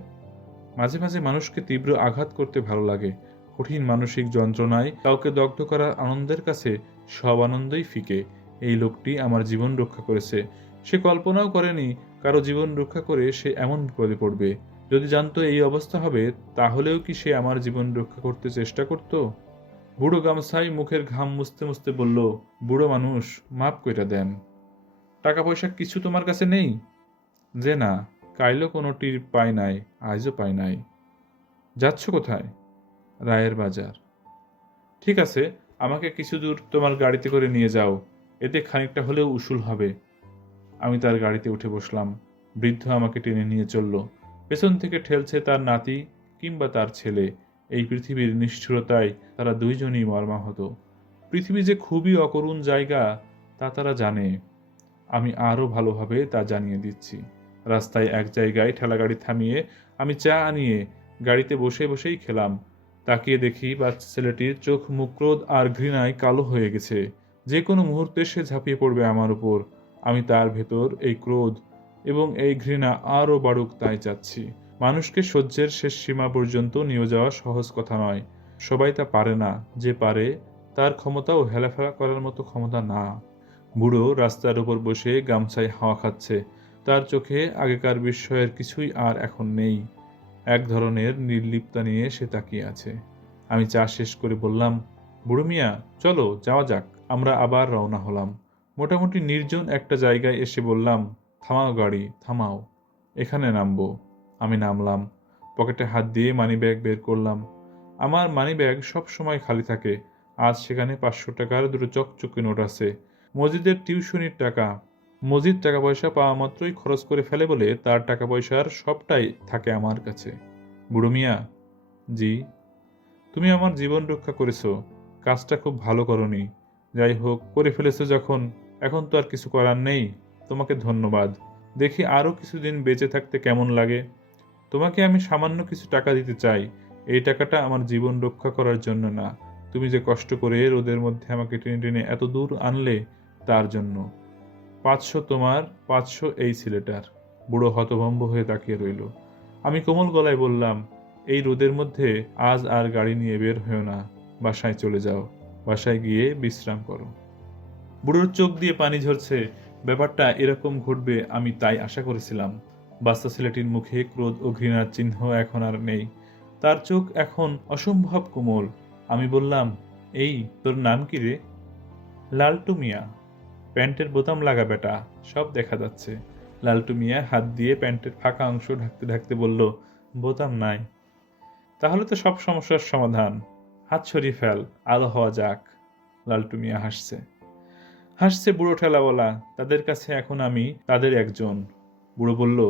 মাঝে মাঝে মানুষকে তীব্র আঘাত করতে ভালো লাগে। কঠিন মানসিক যন্ত্রণায় কাউকে দগ্ধ করার আনন্দের কাছে সব আনন্দই ফিকে। এই লোকটি আমার জীবন রক্ষা করেছে। সে কল্পনাও করেনি কারো জীবন রক্ষা করে সে এমন বিপদে পড়বে। যদি জানতো এই অবস্থা হবে, তাহলেও কি সে আমার জীবন রক্ষা করতে চেষ্টা করত? বুড়ো গামছায় মুখের ঘাম মুছতে মুছতে বলল, বুড়ো মানুষ, মাপ কইরা দেন। টাকা পয়সা কিছু তোমার কাছে নেই? যে না, কাইলও কোনোটির পাই নাই, আজও পাই নাই। যাচ্ছ কোথায়? রায়ের বাজার। ঠিক আছে, আমাকে কিছু দূর তোমার গাড়িতে করে নিয়ে যাও। এতে খানিকটা হলেও উসুল হবে। আমি তার গাড়িতে উঠে বসলাম। বৃদ্ধ আমাকে টেনে নিয়ে চলল। পেছন থেকে ঠেলছে তার নাতি কিংবা তার ছেলে। এই পৃথিবীর নিষ্ঠুরতায় তারা দুইজনই মর্মাহত। পৃথিবী যে খুবই অকরুণ জায়গা, তা তারা জানে। আমি আরও ভালোভাবে তা জানিয়ে দিচ্ছি। রাস্তায় এক জায়গায় ঠেলাগাড়ি থামিয়ে আমি চা আনিয়ে গাড়িতে বসে বসেই খেলাম। তাকিয়ে দেখি বাচ্চা ছেলেটির চোখ মুখ ক্রোধ আর ঘৃণায় কালো হয়ে গেছে। যে কোনো মুহূর্তে সে ঝাঁপিয়ে পড়বে আমার উপর। আমি তার ভেতর এই ক্রোধ এবং এই ঘৃণা আরও বাড়ুক তাই চাচ্ছি। মানুষকে সহ্যের শেষ সীমা পর্যন্ত নিয়ে যাওয়া সহজ কথা নয়। সবাই তা পারে না। যে পারে তার ক্ষমতাও হেলাফেলা করার মতো ক্ষমতা না। বুড়ো রাস্তার উপর বসে গামছায় হাওয়া খাচ্ছে। তার চোখে আগেকার বিস্ময়ের কিছুই আর এখন নেই। এক ধরনের নির্লিপ্ততা নিয়ে সে তাকিয়ে আছে। আমি চা শেষ করে বললাম, বুড়ো মিয়া, চলো যাওয়া যাক। আমরা আবার রওনা হলাম। মোটামুটি নির্জন একটা জায়গায় এসে বললাম, থামাও গাড়ি, থামাও, এখানে নামবো। আমি নামলাম। পকেটে হাত দিয়ে মানিব্যাগ বের করলাম। আমার মানিব্যাগ সব সময় খালি থাকে। আজ সেখানে 500 টাকার দুটো চকচকে নোট আছে। মসজিদের টিউশনির টাকা। মসজিদ টাকা পয়সা পাওয়া মাত্রই খরচ করে ফেলে বলে তার টাকা পয়সার সবটাই থাকে আমার কাছে। বুড়ো মিয়া, জি। তুমি আমার জীবন রক্ষা করেছো। কাজটা খুব ভালো করনি। যাই হোক, করে ফেলেছো যখন, এখন তো আর কিছু করার নেই। তোমাকে ধন্যবাদ। দেখি আরও কিছুদিন বেঁচে থাকতে কেমন লাগে। তোমাকে আমি সামান্য কিছু টাকা দিতে চাই। এই টাকাটা আমার জীবন রক্ষা করার জন্য না। তুমি যে কষ্ট করে রোদের মধ্যে আমাকে টেনে টেনে এত দূর আনলে তার জন্য। 500 তোমার, 500 এই ছেলেটার। বুড়ো হতভম্ব হয়ে তাকিয়ে রইল। আমি কোমল গলায় বললাম, এই রোদের মধ্যে আজ আর গাড়ি নিয়ে বের হয়েও না। বাসায় চলে যাও। বাসায় গিয়ে বিশ্রাম করো। বুড়োর চোখ দিয়ে পানি ঝরছে। ব্যাপারটা এরকম ঘটবে আমি তাই আশা করেছিলাম। বাচ্চা ছেলেটির মুখে ক্রোধ ও ঘৃণার চিহ্ন এখন আর নেই। তার চোখ এখন অসম্ভব কোমল। আমি বললাম, এই তোর নাম কি রে? লালটু মিয়া। প্যান্টের বোতাম লাগা বেটা, সব দেখা যাচ্ছে। লালটু মিয়া হাত দিয়ে প্যান্টের ফাঁকা অংশ ঢাকতে ঢাকতে বলল, বোতাম নাই। তাহলে তো সব সমস্যার সমাধান। হাত সরিয়ে ফেল, আলো হওয়া যাক। লালটু মিয়া হাসছে। হাসছে বুড়ো ঠেলাওয়ালা। তাদের কাছে এখন আমি তাদের একজন। বুড়ো বলল,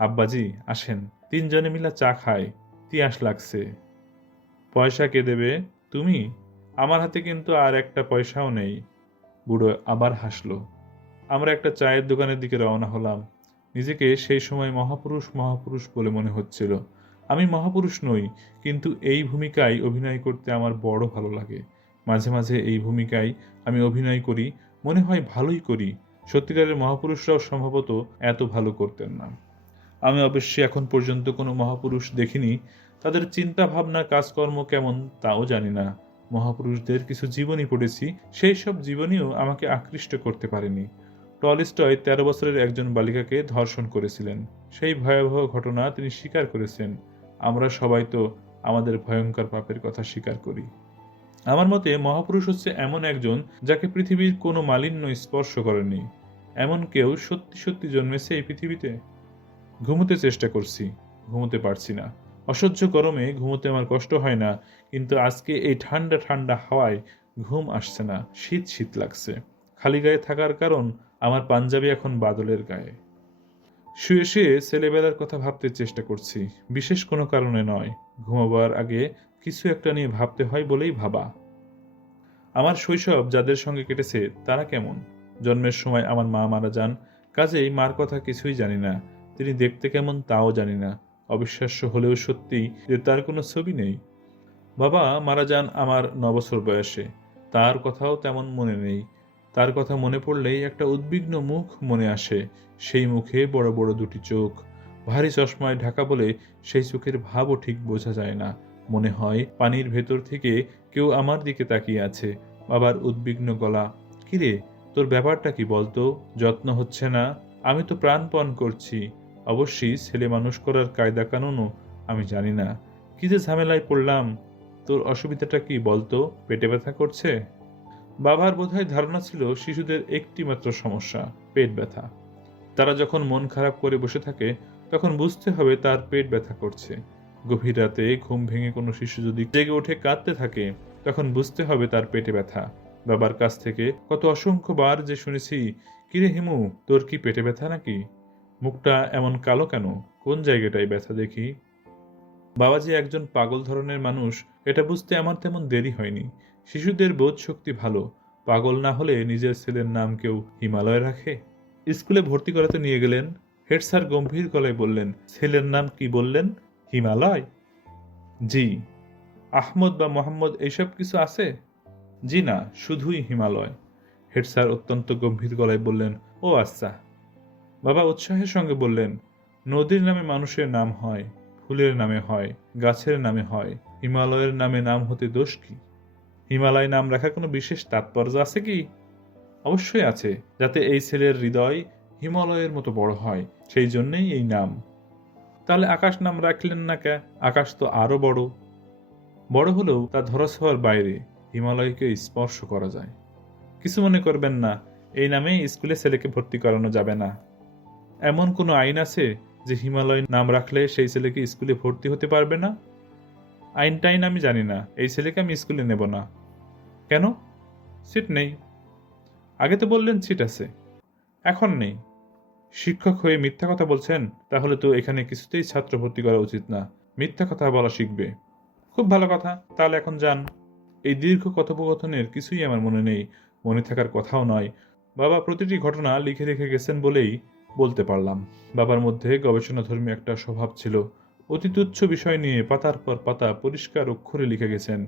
আব্বাজি আসেন, 3 জনে মিলে চা খায়। তিয়াস লাগছে। পয়সা কে দেবে? তুমি? আমার হাতে কিন্তু আর একটা পয়সাও নেই। বুড়ো আবার হাসলো। আমরা একটা চায়ের দোকানের দিকে রওনা হলাম। নিজেকে সেই সময় মহাপুরুষ মহাপুরুষ বলে মনে হচ্ছিল। আমি মহাপুরুষ নই, কিন্তু এই ভূমিকায় অভিনয় করতে আমার বড় ভালো লাগে। মাঝে মাঝে এই ভূমিকায় আমি অভিনয় করি, মনে হয় ভালোই করি। সত্যিকারের মহাপুরুষরাও সম্ভবত এত ভালো করতেন না। আমি অবশ্যই এখন পর্যন্ত কোনো মহাপুরুষ দেখিনি। তাদের চিন্তা ভাবনা কাজকর্ম কেমন তাও জানি না। মহাপুরুষদের কিছু জীবনী পড়েছি, সেই সব জীবনীও আমাকে আকৃষ্ট করতে পারেনি। টলস্টয় 13 বছরের একজন বালিকাকে ধর্ষণ করেছিলেন। সেই ভয়াবহ ঘটনা তিনি স্বীকার করেছেন। আমরা সবাই তো আমাদের ভয়ঙ্কর পাপের কথা স্বীকার করি। আমার মতে মহাপুরুষ হচ্ছে এমন একজন যাকে পৃথিবীর কোনো মালিন্য স্পর্শ করেনি। এমন কেউ সত্যি সত্যি জন্মেছে এই পৃথিবীতে। ঘুমোতে চেষ্টা করছি, ঘুমোতে পারছি না। অসহ্য গরমে ঘুমোতে আমার কষ্ট হয় না, কিন্তু আজকে এই ঠান্ডা ঠান্ডা হাওয়ায় ঘুম আসছে না। শীত শীত লাগছে। খালি গায়ে থাকার কারণ আমার পাঞ্জাবি এখন বাদলের গায়ে। শুয়ে শুয়ে ছেলেবেলার কথা ভাবতে চেষ্টা করছি, বিশেষ কোনো কারণে নয়। ঘুমাবার আগে কিছু একটা নিয়ে ভাবতে হয় বলেই ভাবা। আমার শৈশব যাদের সঙ্গে কেটেছে তারা কেমন? জন্মের সময় আমার মা মারা যান, কাজেই মার কথা কিছুই জানি না। তিনি দেখতে কেমন তাও জানি না। অবিশ্বাস্য হলেও সত্যি যে তার কোনো ছবি নেই। বাবা মারা যান আমার 9 বছর বয়সে। তার কথাও তেমন মনে নেই। তার কথা মনে পড়লেই একটা উদ্বিগ্ন মুখ মনে আসে। সেই মুখে বড় বড় দুটি চোখ, ভারী চশমায় ঢাকা বলে সেই চোখের ভাবও ঠিক বোঝা যায় না। মনে হয় পানির ভেতর থেকে কেউ আমার দিকে তাকিয়ে আছে। বাবার উদ্বিগ্ন গলা, কিরে, তোর ব্যাপারটা কি বলতো? যত্ন হচ্ছে না? আমি তো প্রাণপণ করছি। অবশ্যই ছেলে মানুষ করার কায়দা কানুনও আমি জানি না। কি যে ঝামেলায় পড়লাম। তোর অসুবিধাটা কি বলতো? পেটে ব্যথা করছে? বাবার বোধহয় ধারণা ছিল শিশুদের একটি মাত্র সমস্যা, পেট ব্যথা। তারা যখন মন খারাপ করে বসে থাকে তখন বুঝতে হবে তার পেট ব্যথা করছে। গভীর রাতে ঘুম ভেঙে কোনো শিশু যদি জেগে উঠে কাঁদতে থাকে তখন বুঝতে হবে তার পেটে ব্যথা। বাবার কাছ থেকে কত অসংখ্যবার যে শুনেছি, কিরে হিমু, তোর কি পেটে ব্যথা নাকি? মুখটা এমন কালো কেন? কোন জায়গাটায় ব্যথা দেখি? বাবা যে একজন পাগল ধরনের মানুষ এটা বুঝতে আমার তেমন দেরি হয়নি। শিশুদের বোধ শক্তি ভালো। পাগল না হলে নিজের ছেলের নাম কেউ হিমালয় রাখে? স্কুলে ভর্তি করাতে নিয়ে গেলেন। হেড স্যার গম্ভীর গলায় বললেন, ছেলের নাম কি বললেন? হিমালয়? জি। আহমদ বা মোহাম্মদ এইসব কিছু আছে? জি না, শুধুই হিমালয়। হেড স্যার অত্যন্ত গম্ভীর গলায় বললেন, ও আচ্ছা। বাবা উৎসাহের সঙ্গে বললেন, নদীর নামে মানুষের নাম হয়, ফুলের নামে হয়, গাছের নামে হয়, হিমালয়ের নামে নাম হতে দোষ কি? হিমালয় নাম রাখার কোনো বিশেষ তাৎপর্য আছে কি? অবশ্যই আছে, যাতে এই ছেলের হৃদয় হিমালয়ের মতো বড় হয়, সেই জন্যেই এই নাম। তাহলে আকাশ নাম রাখলেন না কে? আকাশ তো আরো বড়। বড় হলেও তা ধরাছোঁয়ার বাইরে, হিমালয়কে স্পর্শ করা যায়। কিছু মনে করবেন না, এই নামে স্কুলে ছেলেকে ভর্তি করানো যাবে না। এমন কোনো আইন আছে যে হিমালয় নাম রাখলে সেই ছেলেকে স্কুলে ভর্তি হতে পারবে না? আইন টাইন আমি জানি না, এই ছেলেকে আমি স্কুলে নেব না। কেন? সিট নেই। আগে তো বললেন সিট আছে। এখন নেই। শিক্ষক হয়ে মিথ্যা কথা বলছেন? তাহলে তো এখানে কিছুতেই ছাত্র ভর্তি করা উচিত না। মিথ্যা কথা বলা শিখবে। খুব ভালো কথা, তাহলে এখন যান। এই দীর্ঘ কথোপকথনের কিছুই আমার মনে নেই, মনে থাকার কথাও নয়। বাবা প্রতিটি ঘটনা লিখে রেখে গেছেন বলেই বলতে পারলাম। বাবার মধ্যে গবেষণাধর্মী একটা স্বভাব ছিল। অতি তুচ্ছ বিষয় নিয়ে পাতার পর পাতা পরিষ্কার অক্ষরে লিখে গেছেন।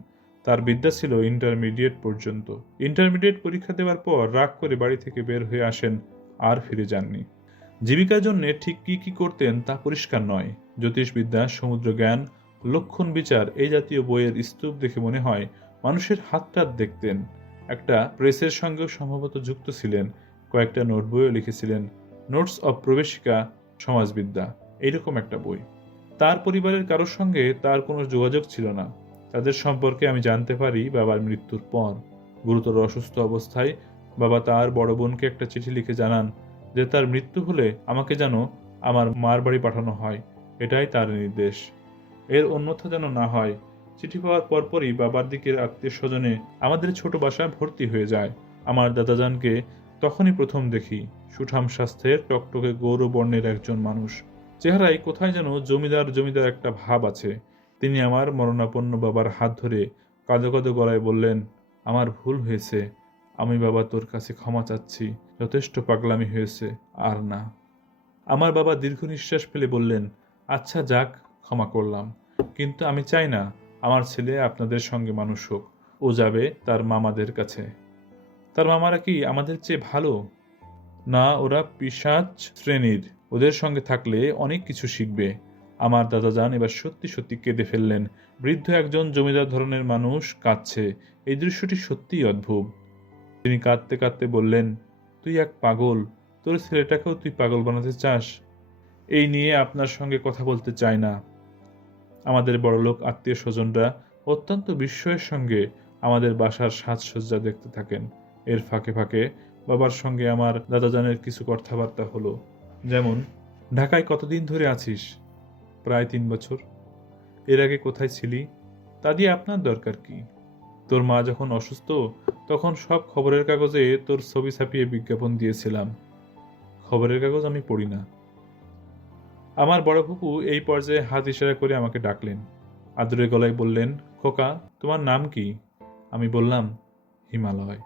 তার বিদ্যা ছিল ইন্টারমিডিয়েট পর্যন্ত। ইন্টারমিডিয়েট পরীক্ষা দেওয়ার পর রাগ করে বাড়ি থেকে বের হয়ে আসেন, আর ফিরে যাননি। জীবিকার জন্য ঠিক কি কি করতেন তা পরিষ্কার নয়। জ্যোতিষবিদ্যা, সমুদ্র জ্ঞান, লক্ষণ বিচার এই জাতীয় বইয়ের স্তূপ দেখে মনে হয় মানুষের হাতটাত দেখতেন। একটা প্রেসের সঙ্গেও সম্ভবত যুক্ত ছিলেন। কয়েকটা নোট বইও লিখেছিলেন, নোটস অব প্রবেশিকা সমাজবিদ্যা, এইরকম একটা বই। তার পরিবারের কারোর সঙ্গে তার কোনো যোগাযোগ ছিল না। তাদের সম্পর্কে আমি জানতে পারি বাবার মৃত্যুর পর। গুরুতর অসুস্থ অবস্থায় বাবা তার বড় বোনকে একটা চিঠি লিখে জানান যে তার মৃত্যু হলে আমাকে যেন আমার মার বাড়ি পাঠানো হয়, এটাই তার নির্দেশ। এর অন্যথা যেন না হয়। চিঠি পাওয়ার পরপরই বাবার দিকের আত্মীয় স্বজনে আমাদের ছোট বাসায় ভর্তি হয়ে যায়। আমার দাদাজানকে তখনই প্রথম দেখি। সুঠাম স্বাস্থ্যের, টকটকে গৌরবর্ণের একজন মানুষ। চেহারায় কোথায় যেন জমিদার জমিদার একটা ভাব আছে। তিনি আমার মরণাপন্ন বাবার হাত ধরে কাঁদো কাঁদো গলায় বললেন, আমার ভুল হয়েছে, আমি বাবা তোর কাছে ক্ষমা চাচ্ছি, যথেষ্ট পাগলামি হয়েছে, আর না। আমার বাবা দীর্ঘ নিঃশ্বাস ফেলে বললেন, আচ্ছা যাক, ক্ষমা করলাম, কিন্তু আমি চাই না আমার ছেলে আপনাদের সঙ্গে মানুষ হোক। ও যাবে তার মামাদের কাছে। তার মামারা কি আমাদের চেয়ে ভালো? না, ওরা পিশাচ শ্রেণীর। ওদের সঙ্গে থাকলে অনেক কিছু শিখবে। আমার দাদাজান এবার সত্যি সত্যি কেঁদে ফেললেন। বৃদ্ধ একজন জমিদার ধরনের মানুষ কাঁদছে, এই দৃশ্যটি সত্যিই অদ্ভুত। তিনি কাঁদতে কাঁদতে বললেন, তুই এক পাগল, তোর ছেলেটাকেও তুই পাগল বানাতে চাস? এই নিয়ে আপনার সঙ্গে কথা বলতে চাই না। আমাদের বড়লোক আত্মীয় স্বজনরা অত্যন্ত বিস্ময়ের সঙ্গে আমাদের বাসার সাজসজ্জা দেখতে থাকেন। এর ফাঁকে ফাঁকে বাবার সঙ্গে আমার দাদাজানের কিছু কথাবার্তা হলো। যেমন, ঢাকায় কতদিন ধরে আছিস? প্রায় 3 বছর। এর আগে কোথায় ছিলি? তা দিয়ে আপনার দরকার কি? তোর মা যখন অসুস্থ তখন সব খবরের কাগজে তোর ছবি ছাপিয়ে বিজ্ঞাপন দিয়েছিলাম। খবরের কাগজ আমি পড়ি না। আমার বড় ফুপু এই পর্যায়ে হাত ইশারা করে আমাকে ডাকলেন। আদুরে গলায় বললেন, খোকা, তোমার নাম কি? আমি বললাম, হিমালয়।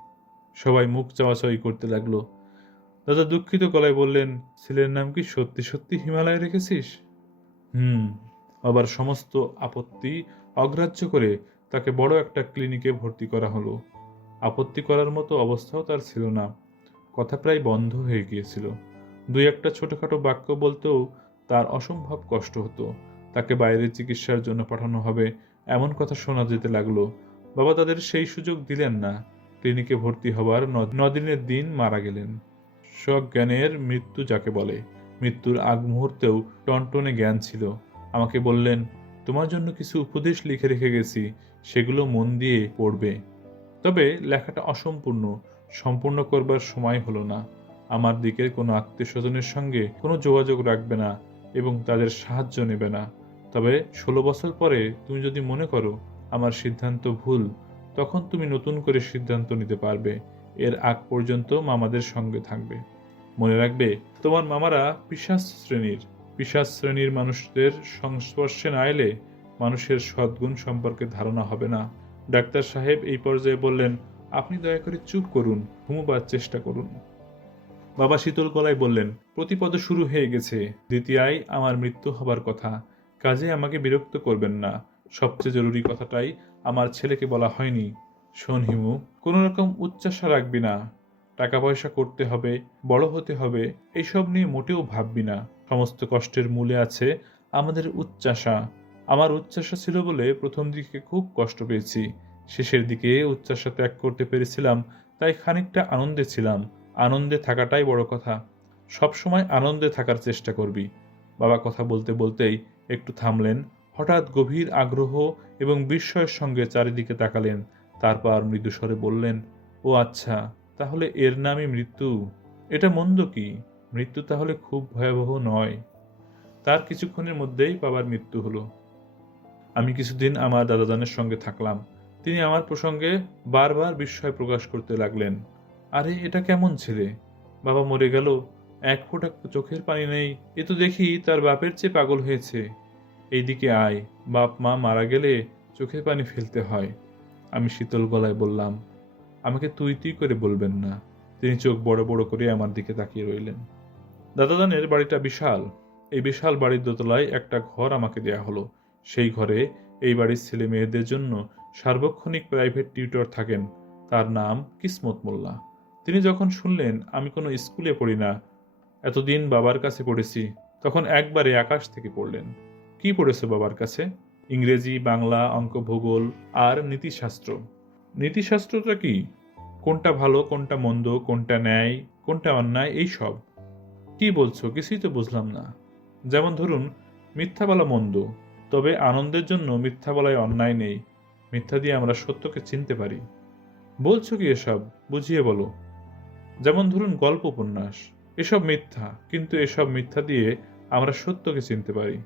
সবাই মুখ চাওয়াচাওয়ি করতে লাগলো। দাদা দুঃখিত গলায় বললেন, ছেলের নাম কি সত্যি সত্যি হিমালয় রেখেছিস? হুম। আবার সমস্ত আপত্তি অগ্রাহ্য করে তাকে বড় একটা ক্লিনিকে ভর্তি করা হলো। আপত্তি করার মতো অবস্থাও তার ছিল না। কথা প্রায় বন্ধ হয়ে গিয়েছিল। দুই একটা ছোটখাটো বাক্য বলতেও তার অসম্ভব কষ্ট হতো। তাকে বাইরে চিকিৎসার জন্য পাঠানো হবে এমন কথা শোনা যেতে লাগলো। বাবা তাদের সেই সুযোগ দিলেন না। ক্লিনিকে ভর্তি হবার 9 দিনের দিন মারা গেলেন। সজ্ঞানের মৃত্যু যাকে বলে। মৃত্যুর আগ মুহূর্তেও টনটনে জ্ঞান ছিল। আমাকে বললেন, তোমার জন্য কিছু উপদেশ লিখে রেখে গেছি, সেগুলো মন দিয়ে পড়বে। তবে লেখাটা অসম্পূর্ণ, সম্পূর্ণ করবার সময় হলো না। আমার দিকের কোনো আত্মীয় স্বজনের সঙ্গে কোনো যোগাযোগ রাখবে না এবং তাদের সাহায্য নেবে না। তবে 16 বছর পরে তুমি যদি মনে করো আমার সিদ্ধান্ত ভুল, তখন তুমি নতুন করে সিদ্ধান্ত নিতে পারবে। এর আগ পর্যন্ত মামাদের সঙ্গে থাকবে। মনে রাখবে, তোমার মামারা পিশাচ শ্রেণীর মানুষদের সংস্পর্শে না এলে মানুষের সদ্গুণ সম্পর্কে ধারণা হবে না। ডাক্তার সাহেব এই পর্যায়ে বললেন, আপনি দয়া করে চুপ করুন, ঘুমোবার চেষ্টা করুন। বাবা শীতল গলায় বললেন, প্রতিপদ শুরু হয়ে গেছে। দ্বিতীয়ায় আমার মৃত্যু হবার কথা, কাজে আমাকে বিরক্ত করবেন না। সবচেয়ে জরুরি কথাটাই আমার ছেলেকে বলা হয়নি। শোন হিমু, কোনো রকম উচ্চাশা রাখবি না। টাকা পয়সা করতে হবে, বড় হতে হবে, এইসব নিয়ে মোটেও ভাববি না। সমস্ত কষ্টের মূলে আছে আমাদের উচ্চাশা। আমার উচ্চাশা ছিল বলে প্রথম দিকে খুব কষ্ট পেয়েছি। শেষের দিকে উচ্চাশা ত্যাগ করতে পেরেছিলাম, তাই খানিকটা আনন্দে ছিলাম। আনন্দে থাকাটাই বড় কথা। সবসময় আনন্দে থাকার চেষ্টা করবি। বাবা কথা বলতে বলতেই একটু থামলেন। হঠাৎ গভীর আগ্রহ এবং বিস্ময়ের সঙ্গে চারিদিকে তাকালেন। তারপর মৃদুস্বরে বললেন, ও আচ্ছা, তাহলে এর নামই মৃত্যু। এটা মন্দ কি? মৃত্যু তাহলে খুব ভয়াবহ নয়। তার কিছুক্ষণের মধ্যেই বাবার মৃত্যু হলো। আমি কিছুদিন আমার দাদাজানের সঙ্গে থাকলাম। তিনি আমার প্রসঙ্গে বারবার বিস্ময় প্রকাশ করতে লাগলেন। আরে, এটা কেমন ছেলে? বাবা মরে গেল, এক ফোঁটা চোখের পানি নেই। এ তো দেখি তার বাপের চেয়ে পাগল হয়েছে। এইদিকে আয়, বাপ মা মারা গেলে চোখের পানি ফেলতে হয়। আমি শীতল গলায় বললাম, আমাকে তুই তুই করে বলবেন না। তিনি চোখ বড় বড় করে আমার দিকে তাকিয়ে রইলেন। দাদাজানের বাড়িটা বিশাল। এই বিশাল বাড়ির দোতলায় একটা ঘর আমাকে দেয়া হলো। সেই ঘরে এই বাড়ির ছেলে মেয়েদের জন্য সার্বক্ষণিক প্রাইভেট টিউটর থাকেন। তার নাম কিসমত মোল্লা। তিনি যখন শুনলেন আমি কোনো স্কুলে পড়ি না, এতদিন বাবার কাছে পড়েছি, তখন একবারে আকাশ থেকে পড়লেন। কি পড়েছো বাবার কাছে? ইংরেজি, বাংলা, অঙ্ক, ভূগোল আর নীতিশাস্ত্র। নীতিশাস্ত্রটা কি? কোনটা ভালো, কোনটা মন্দ, কোনটা ন্যায়, কোনটা অন্যায়, এই সব। কি বলছো? কিছুই তো বুঝলাম না। যেমন ধরুন, মিথ্যা বলা মন্দ, তবে আনন্দের জন্য মিথ্যা বলায় অন্যায় নেই। মিথ্যা দিয়ে আমরা সত্যকে চিনতে পারি। বলছো কি এসব? বুঝিয়ে বলো। যেমন ধরুন গল্প, উপন্যাস, এসব মিথ্যা, কিন্তু এসব মিথ্যা দিয়ে আমরা সত্যকে চিনতে পারি।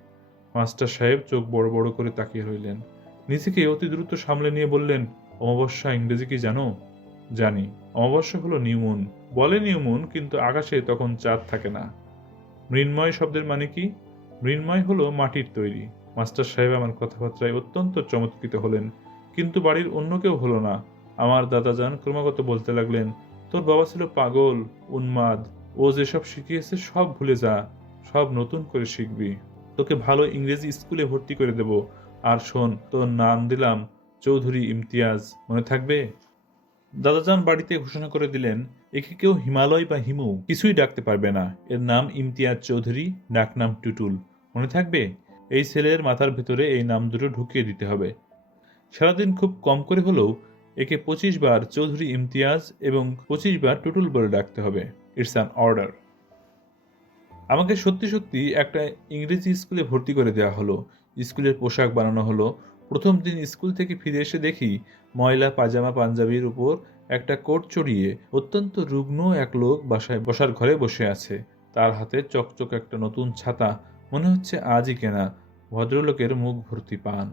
মাস্টার সাহেব চোখ বড় বড় করে তাকিয়ে রইলেন। নিজেকে অতি দ্রুত সামলে নিয়ে বললেন, অমাবস্যা ইংরেজি কি জানো? জানি। অমাবস্যা হলো নিউমুন। বলে নিউমুন, কিন্তু আকাশে তখন চাঁদ থাকে না। মৃন্ময় শব্দের মানে কি? মৃন্ময় হলো মাটির তৈরি। মাস্টার সাহেব আমার কথাবার্তায় অত্যন্ত চমৎকৃত হলেন, কিন্তু বাড়ির অন্য কেউ হলো না। আমার দাদাজান ক্রমাগত বলতে লাগলেন, তোর বাবা ছিল পাগল, উন্মাদ। ও যেসব শিখিয়েছে সব ভুলে যা, সব নতুন করে শিখবি। তোকে ভালো ইংরেজি স্কুলে ভর্তি করে দেব। আর শোন, তোর নাম দিলাম চৌধুরী ইমতিয়াজ, মনে থাকবে? দাদাজান বাড়িতে ঘোষণা করে দিলেন, একে কেউ হিমালয় বা হিমু কিছুই ডাকতে পারবে না। এর নাম ইমতিয়াজ চৌধুরী, ডাকনাম টুটুল। মনে থাকবে? এই ছেলের মাথার ভেতরে এই নাম দুটো ঢুকিয়ে দিতে হবে। সারাদিন খুব কম করে হলেও একে 25 বার চৌধুরী ইমতিয়াজ এবং 25 বার টুটুল বলে ডাকতে হবে। It's an order. আমাকে সত্যি সত্যি একটা ইংরেজি স্কুলে ভর্তি করে দেওয়া হলো। স্কুলের পোশাক বানানো হলো। প্রথম দিন স্কুল থেকে ফিরে এসে দেখি ময়লা পাজামা পাঞ্জাবির উপর একটা কোট চড়িয়ে অত্যন্ত রুগ্ন এক লোক বাসায় বসার ঘরে বসে আছে। তার হাতে চকচক একটা নতুন ছাতা, মনে হচ্ছে আজই কেনা। ভদ্রলোকের মুখ ভর্তি পান।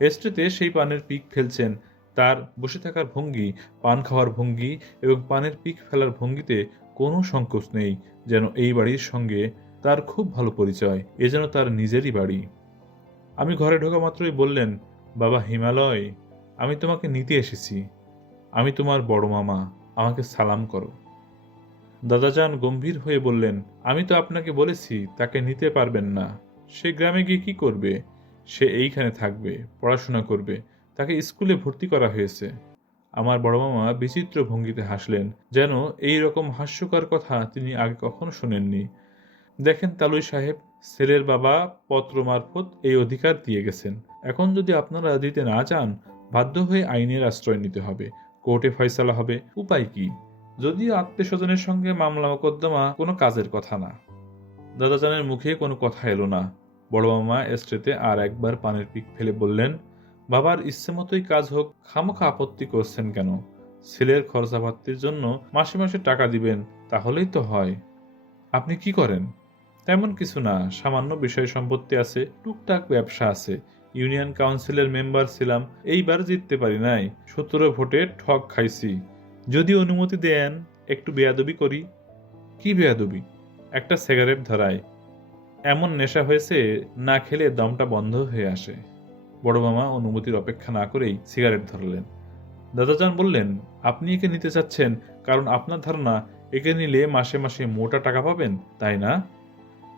এস্ট্রেতে সেই পানের পিক ফেলছেন। তার বসে থাকার ভঙ্গি, পান খাওয়ার ভঙ্গি এবং পানের পিক ফেলার ভঙ্গিতে কোনো সংকোচ নেই, যেন এই বাড়ির সঙ্গে তার খুব ভালো পরিচয়, এ যেন তার নিজেরই বাড়ি। আমি ঘরে ঢোকা মাত্রই বললেন, বাবা হিমালয়, আমি তোমাকে নিতে এসেছি। আমি তোমার বড় মামা, আমাকে সালাম করো। দাদাজান গম্ভীর হয়ে বললেন, আমি তো আপনাকে বলেছি তাকে নিতে পারবেন না। সে গ্রামে গিয়ে কি করবে? সে এইখানে থাকবে, পড়াশোনা করবে। তাকে স্কুলে ভর্তি করা হয়েছে। আমার বড় মামা বিচিত্র ভঙ্গিতে হাসলেন, যেন এই রকম হাস্যকর কথা তিনি আগে কখনো শোনেননি। দেখেন তালুই সাহেব, ছেলের বাবা পত্র মারফত এই অধিকার দিয়ে গেছেন। এখন যদি আপনারা দিতে না চান, বাধ্য হয়ে আইনের আশ্রয় নিতে হবে। কোর্টে ফয়সালা হবে। উপায় কি? যদিও আত্মীয় স্বজনের সঙ্গে মামলা মোকদ্দমা কোনো কাজের কথা না। দাদাজানের মুখে কোনো কথা এলো না। বড় মামা এস্ট্রেতে আর একবার পানের পিক ফেলে বললেন, বাবার ইচ্ছে মতোই কাজ হোক, খামোখা আপত্তি করছেন কেন? ছেলের খরচাপাতির জন্য মাসে মাসে টাকা দিবেন, তাহলেই তো হয়। আপনি কি করেন? তেমন কিছু না, সামান্য বিষয় সম্পত্তি আছে, টুকটাক ব্যবসা আছে। ইউনিয়ন কাউন্সিলের মেম্বার ছিলাম, এইবার জিততে পারি নাই। 17 ভোটে ঠক খাইছি। যদি অনুমতি দেন একটু বেয়াদবি করি। কি বেয়াদবি? একটা সিগারেট ধরায়। এমন নেশা হয়েছে, না খেলে দমটা বন্ধ হয়ে আসে। বড় মামা অনুমতির অপেক্ষা না করেই সিগারেট ধরালেন। দাদাজান বললেন, আপনি একে নিতে চাচ্ছেন কারণ আপনার ধারণা একে নিলে মাসে মাসে মোটা টাকা পাবেন, তাই না?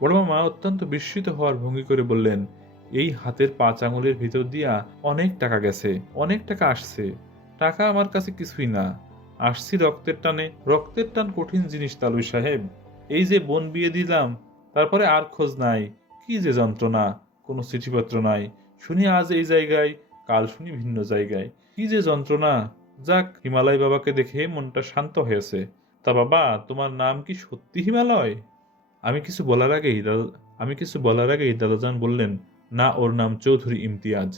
বড় মামা অত্যন্ত বিস্মিত হওয়ার ভঙ্গি করে বললেন, এই হাতের 5 আঙুলের ভিতর দিয়া অনেক টাকা গেছে, অনেক টাকা আসছে। টাকা আমার কাছে কিছুই না, আসছি রক্তের টানে। রক্তের টান কঠিন জিনিস তালুই সাহেব। এই যে বোন বিয়ে দিলাম, তারপরে আর খোঁজ নাই। কি যে যন্ত্রণা, কোনো চিঠিপত্র নাই। শুনি আজ এই জায়গায়, কাল শুনি ভিন্ন জায়গায়। কি যে যন্ত্রণা। যাক, হিমালয় বাবাকে দেখে মনটা শান্ত হয়েছে। তা বাবা, তোমার নাম কি সত্যি হিমালয়? আমি কিছু বলার আগেই দাদাজান বললেন, না, ওর নাম চৌধুরী ইমতিয়াজ।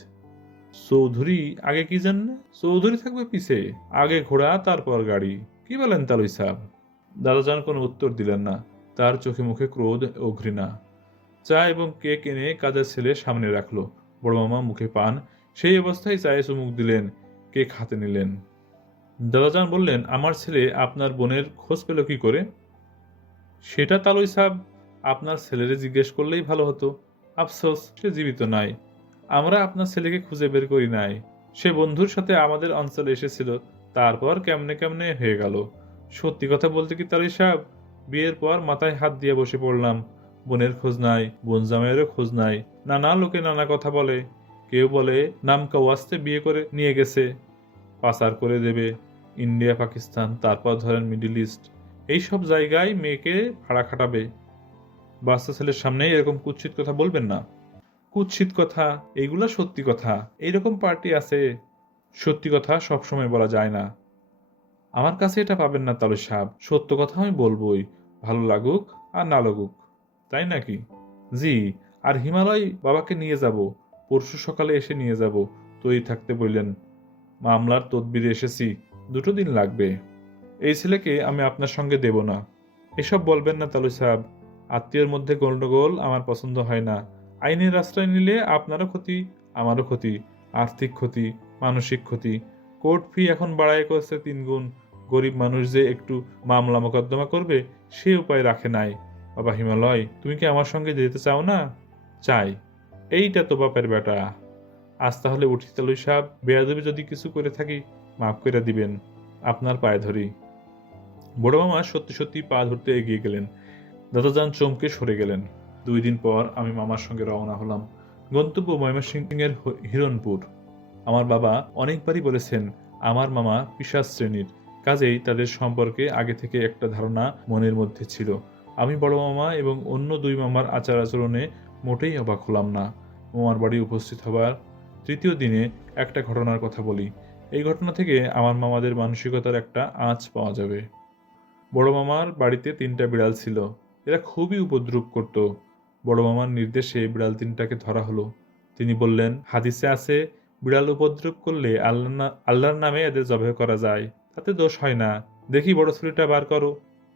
চৌধুরী? আগে কি জানলে? চৌধুরী থাকবে পিছে, আগে ঘোড়া তারপর গাড়ি। কি বলেন তালুই সাহেব? দাদাজান কোনো উত্তর দিলেন না। তার চোখে মুখে ক্রোধ ও ঘৃণা। চা এবং কেক এনে কাজের ছেলে সামনে রাখলো। বড় মামা মুখে পান, সেই অবস্থায় চায়ে চুমুক দিলেন, কেক হাতে নিলেন। দাদাজান বললেন, আমার ছেলে আপনার বোনের খোঁজ পেল কি করে? সেটা তালুই সাহেব আপনার ছেলেরে জিজ্ঞেস করলেই ভালো হতো। আফসোস, সে জীবিত নাই। আমরা আপনার ছেলেকে খুঁজে বের করি নাই। সে বন্ধুর সাথে আমাদের অঞ্চলে এসেছিল, তারপর কেমনে কেমনে হয়ে গেল। সত্যি কথা বলতে কি তালুই সাহেব, বিয়ের পর মাথায় হাত দিয়ে বসে পড়লাম। বোনের খোঁজ নাই, বোন জামাইয়েরও খোঁজ নাই। নানা লোকে নানা কথা বলে। কেউ বলে নামকা ওয়াস্তে বিয়ে করে নিয়ে গেছে, পাচার করে দেবে ইন্ডিয়া, পাকিস্তান, তারপর ধরেন মিডল ইস্ট। এইসব জায়গায় মেয়েকে ভাড়া খাটাবে। বাচ্চা ছেলের সামনে এরকম কুৎসিত কথা বলবেন না। কুৎসিত কথা? এইগুলা সত্যি কথা। এইরকম পার্টি আছে। সত্যি কথা সবসময় বলা যায় না। আমার কাছে এটা পাবেন না তালুই সাহেব। সত্য কথা আমি বলবোই, ভালো লাগুক আর না লাগুক। তাই নাকি? জি। আর হিমালয় বাবাকে নিয়ে যাব, পরশু সকালে এসে নিয়ে যাব। তৈরি থাকতে বললেন। মামলার তদবিরে এসেছি, 2 দিন লাগবে। এই ছেলেকে আমি আপনার সঙ্গে দেব না। এসব বলবেন না তালুই সাহেব। আত্মীয়ের মধ্যে গন্ডগোল আমার পছন্দ হয় না। আইনের আশ্রয় নিলে আপনারও ক্ষতি, আমারও ক্ষতি, আর্থিক ক্ষতি, মানসিক ক্ষতি। কোর্ট ফি এখন বাড়ায় করেছে 3 গুণ। গরিব মানুষ যে একটু মামলা মোকদ্দমা করবে, সে উপায় রাখে নাই। বাবা হিমালয়, তুমি কি আমার সঙ্গে যেতে চাও না? চাই। এইটা তো বাপের বেটা। আজ তাহলে উঠি তালুই সাহেব। বেয়াদবি যদি কিছু করে থাকি, মাফ করে দিবেন। আপনার পায়ে ধরি। বড় মামা সত্যি সত্যি পা ধরতে এগিয়ে গেলেন। দাদাজান চমকে সরে গেলেন। 2 দিন পর আমি মামার সঙ্গে রওনা হলাম। গন্তব্য ময়মনসিংহের হিরণপুর। আমার বাবা অনেকবারই বলেছেন আমার মামা পিশাচ শ্রেণীর, কাজেই তাদের সম্পর্কে আগে থেকে একটা ধারণা মনের মধ্যে ছিল। আমি বড় মামা এবং অন্য 2 মামার আচার আচরণে মোটেই অবাক হলাম না। মামার বাড়ি উপস্থিত হবার 3য় দিনে একটা ঘটনার কথা বলি। এই ঘটনা থেকে আমার মামাদের মানসিকতার একটা আঁচ পাওয়া যাবে। বড় মামার বাড়িতে 3টা বিড়াল ছিল। এরা খুবই উপদ্রব করত। বড় মামার নির্দেশে বিড়াল 3টাকে ধরা হলো। তিনি বললেন, হাদিসে আছে, বিড়াল উপদ্রব করলে আল্লাহর নামে এদের জবাই করা যায়, তাতে দোষ হয় না। দেখি বড় ছুরিটা বার করো।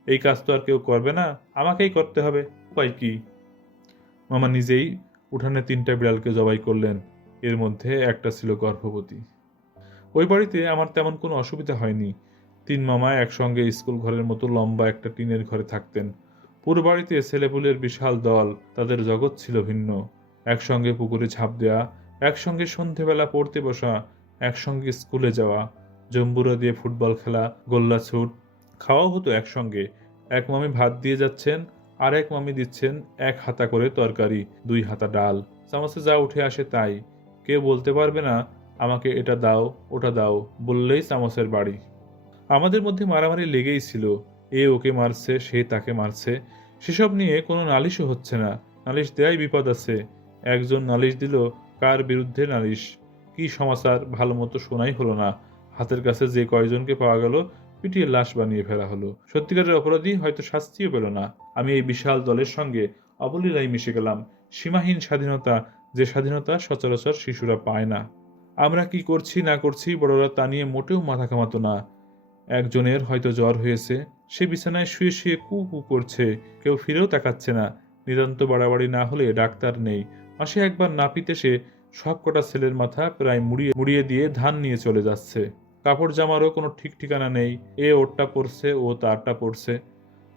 এই কাজ তো আর কেউ করবে না, আমাকেই করতে হবে। উপায় কি? মামা নিজেই উঠানে 3টা বিড়ালকে জবাই করলেন। এর মধ্যে একটা ছিল গর্ভবতী। ওই বাড়িতে আমার তেমন কোনো অসুবিধা হয়নি। 3 মামা একসঙ্গে স্কুল ঘরের মতো লম্বা একটা টিনের ঘরে থাকতেন। পুরো বাড়িতে ছেলেপুলের বিশাল দল, তাদের জগৎ ছিল ভিন্ন। একসঙ্গে পুকুরে ঝাঁপ দেওয়া, একসঙ্গে সন্ধেবেলা পড়তে বসা, একসঙ্গে স্কুলে যাওয়া, জম্বুরা দিয়ে ফুটবল খেলা, গোল্লা ছুট, খাওয়াও হতো একসঙ্গে। এক মামি ভাত দিয়ে যাচ্ছেন, আর এক মামি দিচ্ছেন 1 হাতা করে তরকারি, 2 হাতা ডাল। চামচে যা উঠে আসে তাই। কেউ বলতে পারবে না আমাকে এটা দাও ওটা দাও, বললেই চামচের বাড়ি। আমাদের মধ্যে মারামারি লেগেই ছিল। এ ওকে মারছে, সে তাকে মারছে। সেসব নিয়ে কোনো নালিশও হচ্ছে না। নালিশ দেয়াই বিপদ আছে। একজন নালিশ দিল, কার বিরুদ্ধে নালিশ, কি সমাচার ভালো মতো শোনাই হলো না। হাতের কাছে যে কয়জনকে পাওয়া গেল, পিটিয়ে লাশ বানিয়ে ফেলা হলো। সত্যিকারের অপরাধী হয়তো শাস্তিও পেল না। আমি এই বিশাল দলের সঙ্গে অবলীলায় মিশে গেলাম। সীমাহীন স্বাধীনতা, যে স্বাধীনতা সচরাচর শিশুরা পায় না। আমরা কি করছি না করছি বড়রা তা নিয়ে মোটেও মাথা ঘামাতো না। একজনের হয়তো জ্বর হয়েছে, সে বিছানায় শুয়ে শুয়ে কু কু করছে, কেউ ফিরেও তাকাচ্ছে না। নিতান্ত বাড়াবাড়ি না হলে ডাক্তার নেই। মাসে একবার নাপিত এসে সব কটা ছেলের মাথা প্রায় মুড়িয়ে মুড়িয়ে দিয়ে ধান নিয়ে চলে যাচ্ছে। কাপড় জামারও কোনো ঠিক ঠিকানা নেই। এ ওরটা পড়ছে, ও তারটা পড়ছে।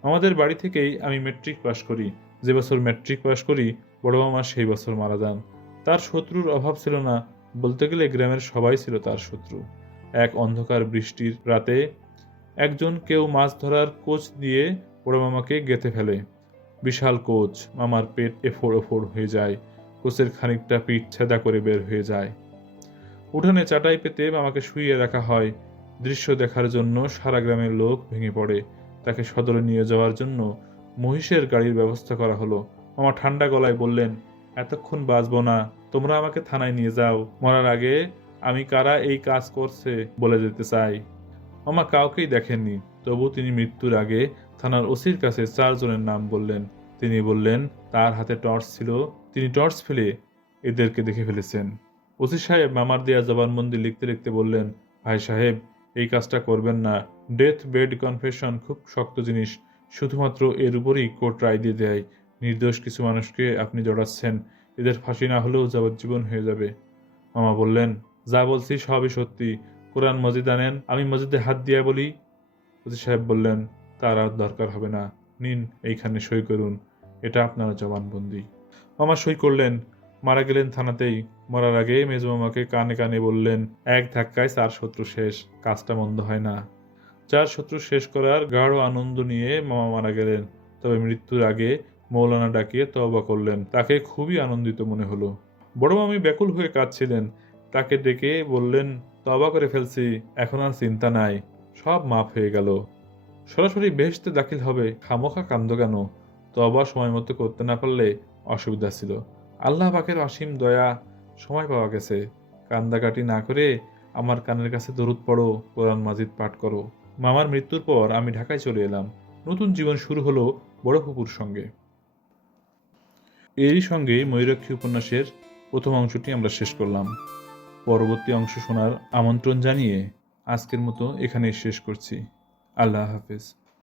আমাদের বাড়ি থেকেই আমি মেট্রিক পাশ করি। যে বছর মেট্রিক পাশ করি, বড় মামা সেই বছর মারা যান। তার শত্রুর অভাব ছিল না, বলতে গেলে গ্রামের সবাই ছিল তার শত্রু। এক অন্ধকার বৃষ্টির রাতে কেউ মাছ ধরার কোচ দিয়ে বড় মামাকে গেঁথে ফেলে। বিশাল কোচ, মামার পেট এফোড় ওফোড় হয়ে যায়। কোচের খানিকটা পিঠ ছেদা করে বের হয়ে যায়। উঠানে চাটাই পেতে মামাকে শুইয়ে রাখা হয়। দৃশ্য দেখার জন্য সারা গ্রামের লোক ভেঙে পড়ে। তাকে সদরে নিয়ে যাওয়ার জন্য মহিষের গাড়ির ব্যবস্থা করা হলো। মামা ঠান্ডা গলায় বললেন, এতক্ষণ বাঁচবো না, তোমরা আমাকে থানায় নিয়ে যাও। মরার আগে আমি কারা এই কাজ করছে বলে যেতে চাই। মামা কাউকেই দেখেননি, তবু তিনি মৃত্যুর আগে থানার ওসির কাছে 4 জনের নাম বললেন। তিনি বললেন তার হাতে টর্চ ছিল, তিনি টর্চ ফেলে এদেরকে দেখে ফেলেছেন। ওসি সাহেব মামার দেয়া জবানবন্দি লিখতে লিখতে বললেন, ভাই সাহেব, এই কাজটা করবেন না। ডেথ বেড কনফেশন খুব শক্ত জিনিস, শুধুমাত্র এর উপরই কোর্ট রায় দিয়ে দেয়। নির্দোষ কিছু মানুষকে আপনি জড়াচ্ছেন, এদের ফাঁসি না হলেও যাবজ্জীবন হয়ে যাবে। মামা বললেন, যা বলছি সবই সত্যি। কোরআন মজিদ আনেন, আমি মসজিদে হাত দিয়া বলি। ওসি সাহেব বললেন, তার আর দরকার হবে না, নিন এইখানে সই করুন, এটা আপনার জবানবন্দি। মামা সই করলেন। মারা গেলেন থানাতেই। মরার আগে মেজো মামাকে কানে কানে বললেন, এক ধাক্কায় 4 শত্রু শেষ, কাজটা মন্দ হয় না। 4 শত্রু শেষ করার গাঢ় আনন্দ নিয়ে মামা মারা গেলেন। তবে মৃত্যুর আগে মৌলানা ডাকিয়ে তওবা করলেন। তাকে খুবই আনন্দিত মনে হলো। বড় মামি ব্যাকুল হয়ে কাঁদছিলেন। তাকে ডেকে বললেন, তওবা করে ফেলছি, এখন আর চিন্তা নাই, সব মাফ হয়ে গেল। সরাসরি বেহেশতে দাখিল হবে, খামোখা কান্দ কেন? তওবা সময় মতো করতে না পারলে অসুবিধা ছিল। আল্লাহ পাকের অসীম দয়া, সময় পাওয়া গেছে। কান্দাকাটি না করে আমার কানের কাছে দরুদ পড়ো, কোরআন মাজিদ পাঠ করো। মামার মৃত্যুর পর আমি ঢাকায় চলে এলাম। নতুন জীবন শুরু হলো বড় ফুপুর সঙ্গে। এরই সঙ্গে ময়ূরাক্ষী উপন্যাসের প্রথম অংশটি আমরা শেষ করলাম। পরবর্তী অংশ শোনার আমন্ত্রণ জানিয়ে আজকের মতো এখানেই শেষ করছি। আল্লাহ হাফেজ।